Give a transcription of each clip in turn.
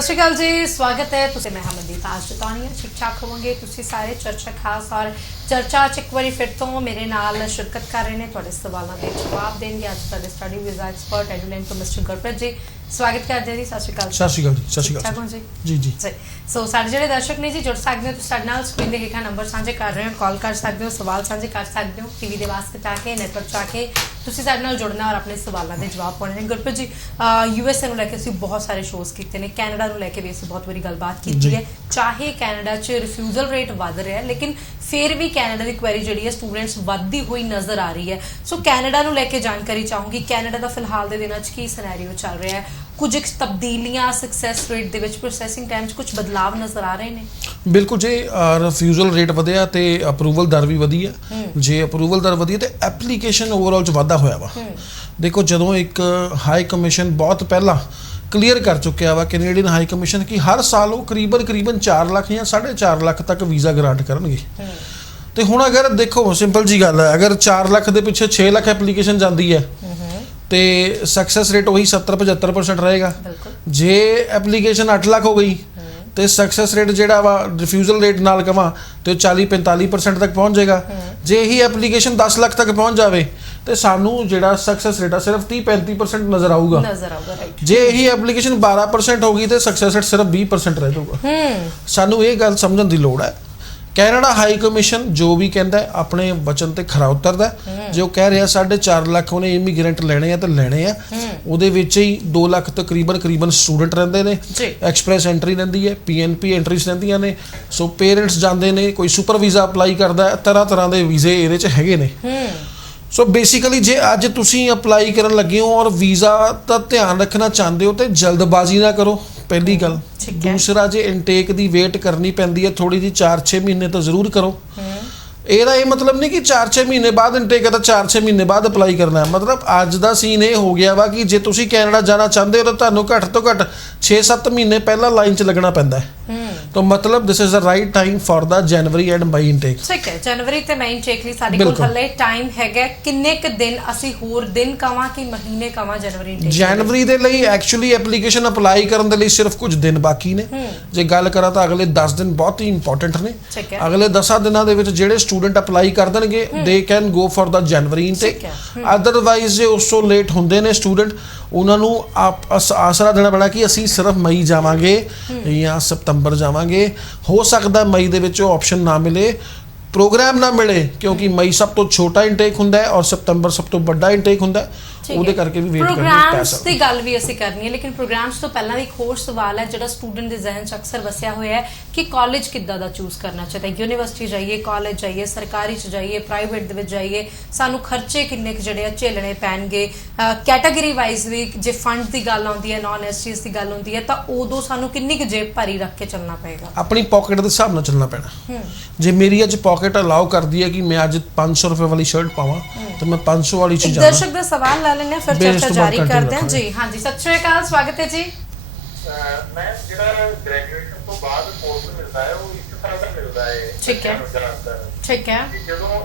सत श्री अकाल जी, स्वागत है। तुसी मैं हमदीप आज जतानी है ठीक ठाक होवोगे तुसी सारे। चर्चा खास और चर्चा च एक बार फिर तो मेरे नाल शिरकत कर रहे हैं, तुहाडे सवालों के जवाब देंगे अज तुहाडे स्टडी वीज़ा एक्सपर्ट एडुलेंट तो मिस्टर गुरप्रीत जी। स्वागत करते हैं जी। सत श्री अकाल। सत श्री अकाल जी। सत श्री अकाल जी। जी जी जी सो साडे जिहड़े दर्शक ने जी जुड़ सकते हो, तुसीं साडे नाल स्क्रीन दे हेठां नंबर साझे कर रहे हो, कॉल कर सकते हो, सवाल साझे कर सकते हो, टीवी दे वास्ते जाके नेटवर्क च आके तुसीं साडे नाल जुड़ना और अपने सवालों के जवाब पाने ने। गुरप्रीत जी, यूएसए नूं लैके असीं बहुत सारे शोज़ कीते ने, कैनेडा नूं लैके भी असीं बहुत बारी गलबात कीती है। चाहे कैनेडा च रिफ्यूजल रेट वध रहा है, लेकिन फिर भी कैनेडा की क्वेरी जी है स्टूडेंट्स वधदी हुई नज़र आ रही है। सो कैनेडा नूं लैके जानकारी चाहूँगी, कैनेडा का फिलहाल के दिनों की सिनेरियो चल रहा है, कुछ तब्दीलियां सक्सैस रेट दे विच प्रोसैसिंग टाइम कुछ बदलाव नज़र आ रहे हैं। बिल्कुल जी, रिफ्यूजल रेट वधिया ते अप्रूवल दर भी वधी है। जे अप्रूवल दर वधी ते एप्लीकेशन ओवरऑल च वाधा होया वा। देखो जदों एक हाई कमीशन बहुत पहला क्लीयर कर चुकिया वा कैनेडियन हाई कमीशन कि हर साल वो करीबन 4 लाख या 4.5 लाख तक वीज़ा ग्रांट करनगे। तो हुण अगर देखो सिंपल जी गल है, अगर 4 लाख के पिछे 6 लाख एप्लीकेशन जाती है तो सक्सैस रेट वही 70-75% रहेगा। जे एप्लीकेशन 8 लाख हो गई तो सक्सैस रेट जोड़ा वा रिफ्यूजल रेट नाल कवां तो 40-45% तक पहुँच जाएगा। जे ही एप्लीकेशन 10 लाख तक पहुँच जाए तो सानू जोड़ा सक्सैस रेट सिर्फ 30-35% नज़र आऊगा। जे ही एप्लीकेशन 12% होगी तो सक्सैस रेट सिर्फ 20% रह जाऊगा। सानू ये गल समझण दी लोड़ है। कैनेडा हाई कमीशन जो भी कहता है अपने वचन ते खरा उतरदा है। जो कह रहा 4.5 लाख उन्हें इमीग्रेंट लेने तो लेने हैं, उहदे विच ही 2 लाख तकरीबन स्टूडेंट रहिंदे ने, एक्सप्रैस एंट्री रहिंदी है, PNP एंट्रीज रहिंदियां ने। सो पेरेंट्स जाते हैं, कोई सुपर वीज़ा अपलाई करता है, तरह के वीज़े इहदे च हैगे ने। सो बेसिकली जे अज तुसीं अपलाई करन लगे हो और वीज़ा का ध्यान रखना चाहते हो तो जल्दबाजी ना करो, पहली गल। दूसरा जे इनटेक की वेट करनी पैंदी है थोड़ी जी, 4-6 महीने तो जरूर करो। ਇਹਦਾ ਇਹ मतलब नहीं कि 4-6 महीने बाद इनटेक है तो 4-6 महीने बाद अपलाई करना है। मतलब अज का सीन ये हो गया वा कि जे तुसीं कैनेडा जाना चाहते हो तो तुहानूं घੱਟ तो घੱਟ 6-7 महीने पहला लाइन च लगना पैंदा है। तो मतलब this is the right time for the January and May intake. ठीक है, जनवरी ते मई इनटेक ਲਈ ਸਾਡੇ ਕੋਲ ਹਲੇ ਟਾਈਮ ਹੈਗਾ। ਕਿੰਨੇ ਕ ਦਿਨ ਅਸੀਂ ਹੋਰ ਦਿਨ ਕਵਾਂ ਕਿ ਮਹੀਨੇ ਕਵਾਂ जनवरी इनटेक? जनवरी ਦੇ ਲਈ ਐਕਚੁਅਲੀ ਐਪਲੀਕੇਸ਼ਨ ਅਪਲਾਈ ਕਰਨ ਦੇ ਲਈ ਸਿਰਫ ਕੁਝ ਦਿਨ ਬਾਕੀ ਨੇ। ਜੇ ਗੱਲ ਕਰਾਂ ਤਾਂ ਅਗਲੇ 10 ਦਿਨ ਬਹੁਤ ਹੀ ਇੰਪੋਰਟੈਂਟ ਨੇ। ਅਗਲੇ 10 ਦਿਨਾਂ ਦੇ ਵਿੱਚ ਜਿਹੜੇ स्टूडेंट ਅਪਲਾਈ ਕਰ ਦੇਣਗੇ they can go for the January intake. Otherwise ਜੇ ਉਸ ਤੋਂ ਲੇਟ ਹੁੰਦੇ ਨੇ स्टूडेंट, उन्होंने आसरा देना पैना कि असी सिर्फ मई जावांगे या सितंबर जावांगे। हो सकता मई दे विच ऑप्शन ना मिले, प्रोग्राम ना मिले, क्योंकि मई सब तो छोटा इनटेक हुंदा है और सितंबर सब तो बड़ा इनटेक हुंदा है। ਉਹਦੇ ਕਰਕੇ ਵੀ ਵੇਟ ਕਰਨੀ ਪੈ ਸਕਦੀ। प्रोग्राम्स ਦੀ ਗੱਲ ਵੀ ਅਸੀਂ ਕਰਨੀ ਹੈ, ਲੇਕਿਨ ਪ੍ਰੋਗਰਾਮਸ ਤੋਂ ਪਹਿਲਾਂ ਵੀ ਇੱਕ ਹੋਰ ਸਵਾਲ ਹੈ ਜਿਹੜਾ ਸਟੂਡੈਂਟ ਦੇ ਜ਼ਿਹਨ 'ਚ ਅਕਸਰ ਵਸਿਆ ਹੋਇਆ ਹੈ ਕਿ ਕਾਲਜ ਕਿੱਦਾਂ ਦਾ ਚੂਜ਼ ਕਰਨਾ ਚਾਹੀਦਾ ਹੈ। ਯੂਨੀਵਰਸਿਟੀ ਜਾਈਏ, ਕਾਲਜ ਜਾਈਏ, ਸਰਕਾਰੀ 'ਚ ਜਾਈਏ, ਪ੍ਰਾਈਵੇਟ ਦੇ ਵਿੱਚ ਜਾਈਏ, ਸਾਨੂੰ ਖਰਚੇ ਕਿੰਨੇ ਕੁ ਜਿਹੜੇ ਆ ਝੇਲਣੇ ਪੈਣਗੇ। ਕੈਟਾਗਰੀ ਵਾਈਜ਼ ਵੀ ਜੇ ਫੰਡ ਦੀ ਗੱਲ ਆਉਂਦੀ ਹੈ, ਨੌਨ STs ਦੀ ਗੱਲ ਹੁੰਦੀ ਹੈ, ਤਾਂ ਉਦੋਂ ਸਾਨੂੰ ਕਿੰਨੀ ਕੁ ਜੇਬ ਭਾਰੀ ਰੱਖ ਕੇ ਚੱਲਣਾ ਪਏਗਾ? ਆਪਣੀ ਪਾਕਟ ਦੇ ਹਿਸਾਬ ਨਾਲ ਚੱਲਣਾ ਪੈਣਾ। ਜੇ ਮੇਰੀ ਅੱਜ ਪਾਕਟ ਅਲਾਉ ਕਰਦੀ ਹੈ ਕਿ ਮੈਂ ਅੱਜ 500 ਰੁਪਏ ਵਾਲੀ ਸ਼ਰਟ ਪਾਵਾਂ तो मैं 500 वाली चीज जाना। दर्शक का सवाल ला लेने फिर चर्चा जारी करते हैं जी। हां जी, सत श्री अकाल, स्वागत है जी। मैं जेड़ा ग्रेजुएशन तो बाद कोर्स मिलता है वो 1 साल का मिलता है। ठीक है, ठीक है। ਜਦੋਂ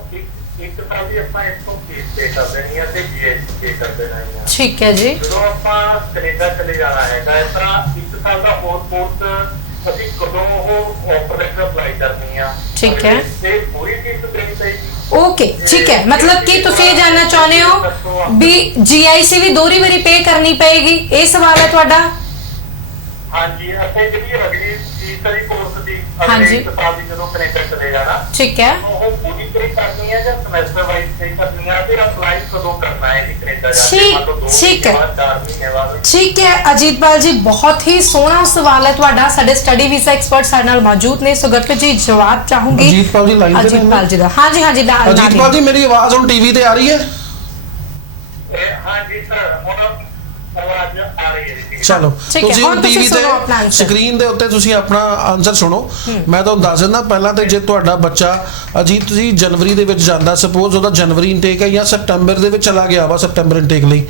ਇੱਕ ਸਾਲ ਦੀ ਆਪਾਂ ਇੱਥੋਂ ਫੀਸ ਪੇ ਕਰ ਦੇਣੀ ਹੈ ਤੇ GST ਪੇ ਕਰ ਦੇਣਾ ਹੈ। ਠੀਕ ਹੈ ਜੀ। ਜਦੋਂ ਆਪਾਂ ਕੈਨੇਡਾ ਚਲੇ ਜਾਣਾ ਹੈਗਾ, ਇਸ ਤਰ੍ਹਾਂ 1 ਸਾਲ ਦਾ ਹੋਰ ਕੋਰਸ ਅਸੀਂ ਕਦੋਂ ਉਹ ਆਫਰ ਲੈਟਰ ਅਪਲਾਈ ਕਰਨੀ ਆ? ठीक है, ਤੇ ਪੂਰੀ ਫੀਸ ਦੇਣੀ ਚਾਹੀਦੀ। ओके ठीक है। मतलब कि तुसीं ये जानना चाहते हो भी GIC भी दोहरी बारी पे करनी पेगी, ये सवाल है तुहाडा? हाँ जी, ਅਤੇ ਜਿਹੜੀ ਅਗਲੀ ਫੀਸ ਵਾਲੀ ਕੋਰਸ ਦੀ हाँ जी, 1 ਸਾਲ ਦੀ ਜਦੋਂ ਕੈਨੇਡਾ ਚਲੇ ਜਾਣਾ, ठीक है। ਉਹ ਪੂਰੀ ਪੇ ਕਰਨੀ ਹੈ ਜਾਂ ਸਮੈਸਟਰ ਵਾਈਜ਼ ਪੇ ਕਰਨੀ ਹੈ? ਫਿਰ ਅਪਲਾਈ ਕਦੋਂ ਕਰਨਾ ਹੈ ਜੀ ਕੈਨੇਡਾ ਜਾ ਕੇ? ठीक है, 4 ਮਹੀਨੇ ਬਾਅਦ। ठीक है। अजीतपाल जी, बहुत ही सोहना सवाल है तुहाडा। साडे स्टडी वीज़ा एक्सपर्ट साडे नाल मौजूद ने, सो गुरप्रीत जी जवाब चाहूंगी। अजीतपाल जी लाइन पे ने? अजीतपाल जी दा हां जी, हां जी। अजीतपाल जी मेरी आवाज हुण टीवी ते आ रही है? हाँ जी सर, ਹੁਣ आवाज आ रही है जी। चलो ਤੁਸੀਂ ਹੁਣ ਟੀਵੀ ਤੇ ਸਕਰੀਨ ਦੇ ਉੱਤੇ ਤੁਸੀਂ ਆਪਣਾ ਆਨਸਰ ਸੁਣੋ। ਮੈਂ ਤੁਹਾਨੂੰ ਦੱਸ ਦਿੰਦਾ ਪਹਿਲਾਂ ਤੇ ਜੇ ਤੁਹਾਡਾ ਬੱਚਾ ਅਜੀਤ ਤੁਸੀਂ ਜਨਵਰੀ ਦੇ ਵਿੱਚ ਜਾਂਦਾ, ਸਪੋਜ਼ ਉਹਦਾ ਜਨਵਰੀ ਇਨਟੇਕ ਹੈ ਜਾਂ ਸਪਟੈਂਬਰ ਦੇ ਵਿੱਚ ਚਲਾ ਗਿਆ ਵਾ ਸਪਟੈਂਬਰ ਇਨਟੇਕ ਲਈ,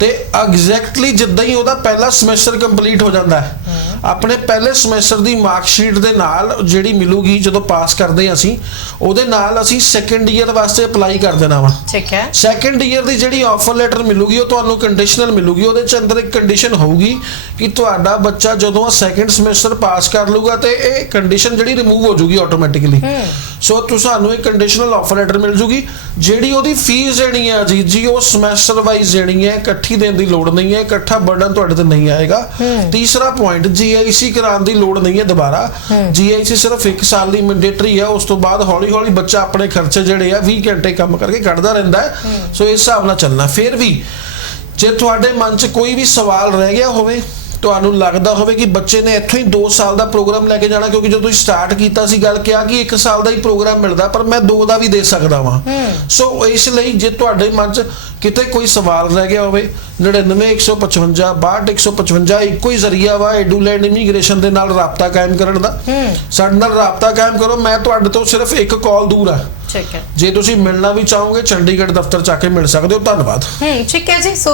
ਤੇ ਐਗਜ਼ੈਕਟਲੀ ਜਿੱਦਾਂ ਹੀ ਉਹਦਾ ਪਹਿਲਾ ਸਮੈਸਟਰ ਕੰਪਲੀਟ ਹੋ ਜਾਂਦਾ ਹੈ, ਆਪਣੇ ਪਹਿਲੇ ਸਮੈਸਟਰ ਦੀ ਮਾਰਕਸ਼ੀਟ ਦੇ ਨਾਲ ਜਿਹੜੀ ਮਿਲੂਗੀ ਜਦੋਂ ਪਾਸ ਕਰਦੇ ਹਾਂ ਅਸੀਂ, ਉਹਦੇ ਨਾਲ ਅਸੀਂ ਸੈਕੰਡ ਈਅਰ ਵਾਸਤੇ ਅਪਲਾਈ ਕਰ ਦੇਣਾ ਵਾ। ਠੀਕ ਹੈ। ਸੈਕੰਡ ਈਅਰ ਦੀ ਜਿਹੜੀ ਆਫਰ ਲੈਟਰ ਮਿਲੂਗੀ ਉਹ ਤੁਹਾਨੂੰ ਕੰਡੀਸ਼ਨਲ ਮਿਲੂਗੀ। ਉਹਦੇ ਉਹਦੇ ਚ ਅੰਦਰ ਇੱਕ ਕੰਡੀਸ਼ਨ ਹੋਊਗੀ ਕਿ ਤੁਹਾਡਾ ਬੱਚਾ ਜਦੋਂ ਸੈਕੰਡ ਸਮੈਸਟਰ ਪਾਸ ਕਰ ਲੂਗਾ ਤੇ ਇਹ ਕੰਡੀਸ਼ਨ ਜਿਹੜੀ ਰਿਮੂਵ ਹੋ ਜੂਗੀ ਆਟੋਮੈਟਿਕਲੀ। ਸੋ ਤੁਹਾਨੂੰ ਇੱਕ ਕੰਡੀਸ਼ਨਲ ਆਫਰ ਲੈਟਰ ਮਿਲ ਜੂਗੀ, ਜਿਹੜੀ ਉਹਦੀ ਫੀਸ ਜਿਹੜੀ ਹੈ ਜੀ ਉਹ ਸਮੈਸਟਰ ਵਾਈਜ਼ ਜਿਹੜੀ ਹੈ, ਇਕੱਠੀ ਦੇਣ ਦੀ ਲੋੜ ਨਹੀਂ ਹੈ, ਇਕੱਠਾ ਬਰਡਨ ਤੁਹਾਡੇ ਤੇ ਨਹੀਂ ਆਏਗਾ। ਤੀਸਰਾ ਪੁਆਇੰਟ, GIC ਕਰਾਉਣ ਦੀ ਲੋੜ ਨਹੀਂ ਹੈ ਦੁਬਾਰਾ। GIC ਸਿਰਫ 1 ਸਾਲ ਦੀ ਮੈਂਡੇਟਰੀ ਹੈ, ਉਸ ਤੋਂ ਬਾਅਦ ਹੌਲੀ ਹੌਲੀ ਬੱਚਾ ਆਪਣੇ ਖਰਚੇ ਜਿਹੜੇ ਆ 20 ਘੰਟੇ ਕੰਮ ਕਰਕੇ ਕੱਢਦਾ ਰਹਿੰਦਾ ਹੈ। ਸੋ ਇਸ ਹਿਸਾਬ ਨਾਲ ਚੱਲਣਾ। ਫਿਰ ਵੀ ਜੇ ਤੁਹਾਡੇ ਮਨ 'ਚ ਕੋਈ ਵੀ ਸਵਾਲ ਰਹਿ ਗਿਆ ਹੋਵੇ, ਤੁਹਾਨੂੰ ਲੱਗਦਾ ਹੋਵੇ ਕਿ ਬੱਚੇ ਨੇ ਇੱਥੋਂ ਹੀ 2 ਸਾਲ ਦਾ ਪ੍ਰੋਗਰਾਮ ਲੈ ਕੇ ਜਾਣਾ, ਕਿਉਂਕਿ ਜਦੋਂ ਤੁਸੀਂ ਸਟਾਰਟ ਕੀਤਾ ਸੀ ਗੱਲ ਕਿਹਾ ਕਿ 1 ਸਾਲ ਦਾ ਹੀ ਪ੍ਰੋਗਰਾਮ ਮਿਲਦਾ, ਪਰ ਮੈਂ 2 ਦਾ ਵੀ ਦੇ ਸਕਦਾ ਵਾਂ। ਸੋ ਇਸ ਲਈ ਜੇ ਤੁਹਾਡੇ ਮਨ 'ਚ ਕਿਤੇ ਕੋਈ ਸਵਾਲ ਰਹਿ ਗਿਆ ਹੋਵੇ, 99-155 62-155 ਇੱਕੋ ਹੀ ਜ਼ਰੀਆ ਵਾ ਐਡੂਲੈਂਡ ਇਮੀਗ੍ਰੇਸ਼ਨ ਦੇ ਨਾਲ ਰਾਬਤਾ ਕਾਇਮ ਕਰਨ ਦਾ। ਸਾਡੇ ਨਾਲ ਰਾਬਤਾ ਕਾਇਮ ਕਰੋ, ਮੈਂ ਤੁਹਾਡੇ ਤੋਂ ਸਿਰਫ 1 ਕਾਲ ਦੂਰ ਆ। ਠੀਕ ਹੈ। ਜੇ ਤੁਸੀਂ ਮਿਲਣਾ ਵੀ ਚਾਹੋਗੇ ਚੰਡੀਗੜ੍ਹ ਦਫ਼ਤਰ ਚ ਆ ਕੇ ਮਿਲ ਸਕਦੇ ਹੋ। ਧੰਨਵਾਦ। ਠੀਕ ਹੈ ਜੀ। ਸੋ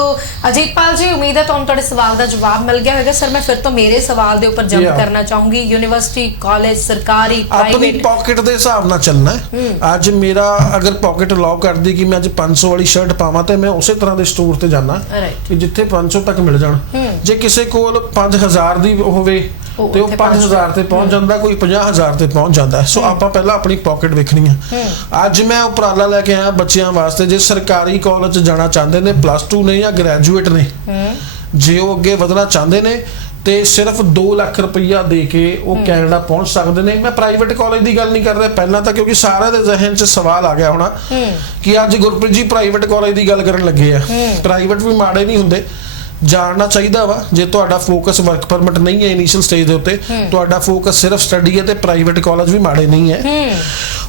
ਅਜੀਤਪਾਲ ਜੀ, ਉਮੀਦ ਹੈ ਤੁਹਾਨੂੰ ਤੁਹਾਡੇ ਸਵਾਲ ਦਾ ਜਵਾਬ ਮਿਲ ਗਿਆ ਹੋਵੇਗਾ। ਸਰ, ਮੈਂ ਫਿਰ ਤੋਂ ਮੇਰੇ ਸਵਾਲ ਦੇ ਉੱਪਰ ਜੰਪ ਕਰਨਾ ਚਾਹੂੰਗੀ। ਯੂਨੀਵਰਸਿਟੀ, ਕਾਲਜ, ਸਰਕਾਰੀ, ਆਪਣੀ ਪ੍ਰਾਈਵੇਟ, ਪਾਕਟ ਦੇ ਹਿਸਾਬ ਨਾਲ ਚੱਲਣਾ ਹੈ। ਅੱਜ ਮੇਰਾ ਅਗਰ ਪਾਕਟ ਅਲਾਉ ਕਰਦੀ ਕਿ ਮੈਂ ਅੱਜ 500 ਵਾਲੀ ਸ਼ਰਟ ਪਾਵਾਂ ਤੇ ਮੈਂ ਉਸੇ ਤਰ੍ਹਾਂ ਦੇ ਸਟੋਰ ਤੇ ਜਾਣਾ ਕਿ ਜਿੱਥੇ 500 ਤੱਕ ਮਿਲ ਜਾਣ। ਜੇ ਕਿਸੇ ਕੋਲ 5000 ਦੀ ਹੋਵੇ ਤੇ ਉਹ 5000 ਤੇ ਪਹੁੰਚ ਜਾਂਦਾ, ਕੋਈ 50000 ਤੇ ਪਹੁੰਚ ਜਾਂਦਾ। ਸੋ ਆਪਾਂ ਪਹਿਲਾਂ ਆਪਣੀ ਪਾਕਟ ਵੇਖਣੀ ਹੈ। ਅੱਜ ਮੈਂ ਉਪਰਾਲਾ ਲੈ ਕੇ ਆਇਆ ਬੱਚਿਆਂ ਵਾਸਤੇ, ਜੇ ਸਰਕਾਰੀ ਕਾਲਜ ਚ ਜਾਣਾ ਚਾਹੁੰਦੇ ਨੇ, +2 ਨੇ ਜਾਂ ਗ੍ਰੈਜੂਏਟ ਨੇ, ਜੇ ਉਹ ਅੱਗੇ ਵਧਣਾ ਚਾਹੁੰਦੇ ਨੇ ਤੇ ਸਿਰਫ 2 ਲੱਖ ਰੁਪਈਆ ਦੇ ਕੇ ਉਹ ਕੈਨੇਡਾ ਪਹੁੰਚ ਸਕਦੇ ਨੇ। ਮੈਂ ਪ੍ਰਾਈਵੇਟ ਕਾਲਜ ਦੀ ਗੱਲ ਨਹੀਂ ਕਰ ਰਿਹਾ ਪਹਿਲਾਂ ਤਾਂ, ਕਿਉਂਕਿ ਸਾਰਿਆਂ ਦੇ ਜ਼ਿਹਨ 'ਚ ਸਵਾਲ ਆ ਗਿਆ ਹੋਣਾ ਕਿ ਅੱਜ ਗੁਰਪ੍ਰੀਤ ਜੀ ਪ੍ਰਾਈਵੇਟ ਕਾਲਜ ਦੀ ਗੱਲ ਕਰਨ ਲੱਗੇ ਆ। ਪ੍ਰਾਈਵੇਟ ਵੀ ਮਾੜੇ ਨਹੀਂ ਹੁੰਦੇ, ਜਾਣਨਾ ਚਾਹੀਦਾ ਵਾ। ਜੇ ਤੁਹਾਡਾ ਫੋਕਸ ਵਰਕ ਪਰਮਿਟ ਨਹੀਂ ਹੈ ਇਨੀਸ਼ੀਅਲ ਸਟੇਜ ਦੇ ਉੱਤੇ, ਤੁਹਾਡਾ ਫੋਕਸ ਸਿਰਫ ਸਟੱਡੀ ਹੈ, ਤੇ ਪ੍ਰਾਈਵੇਟ ਕਾਲਜ ਵੀ ਮਾੜੇ ਨਹੀਂ ਹੈ।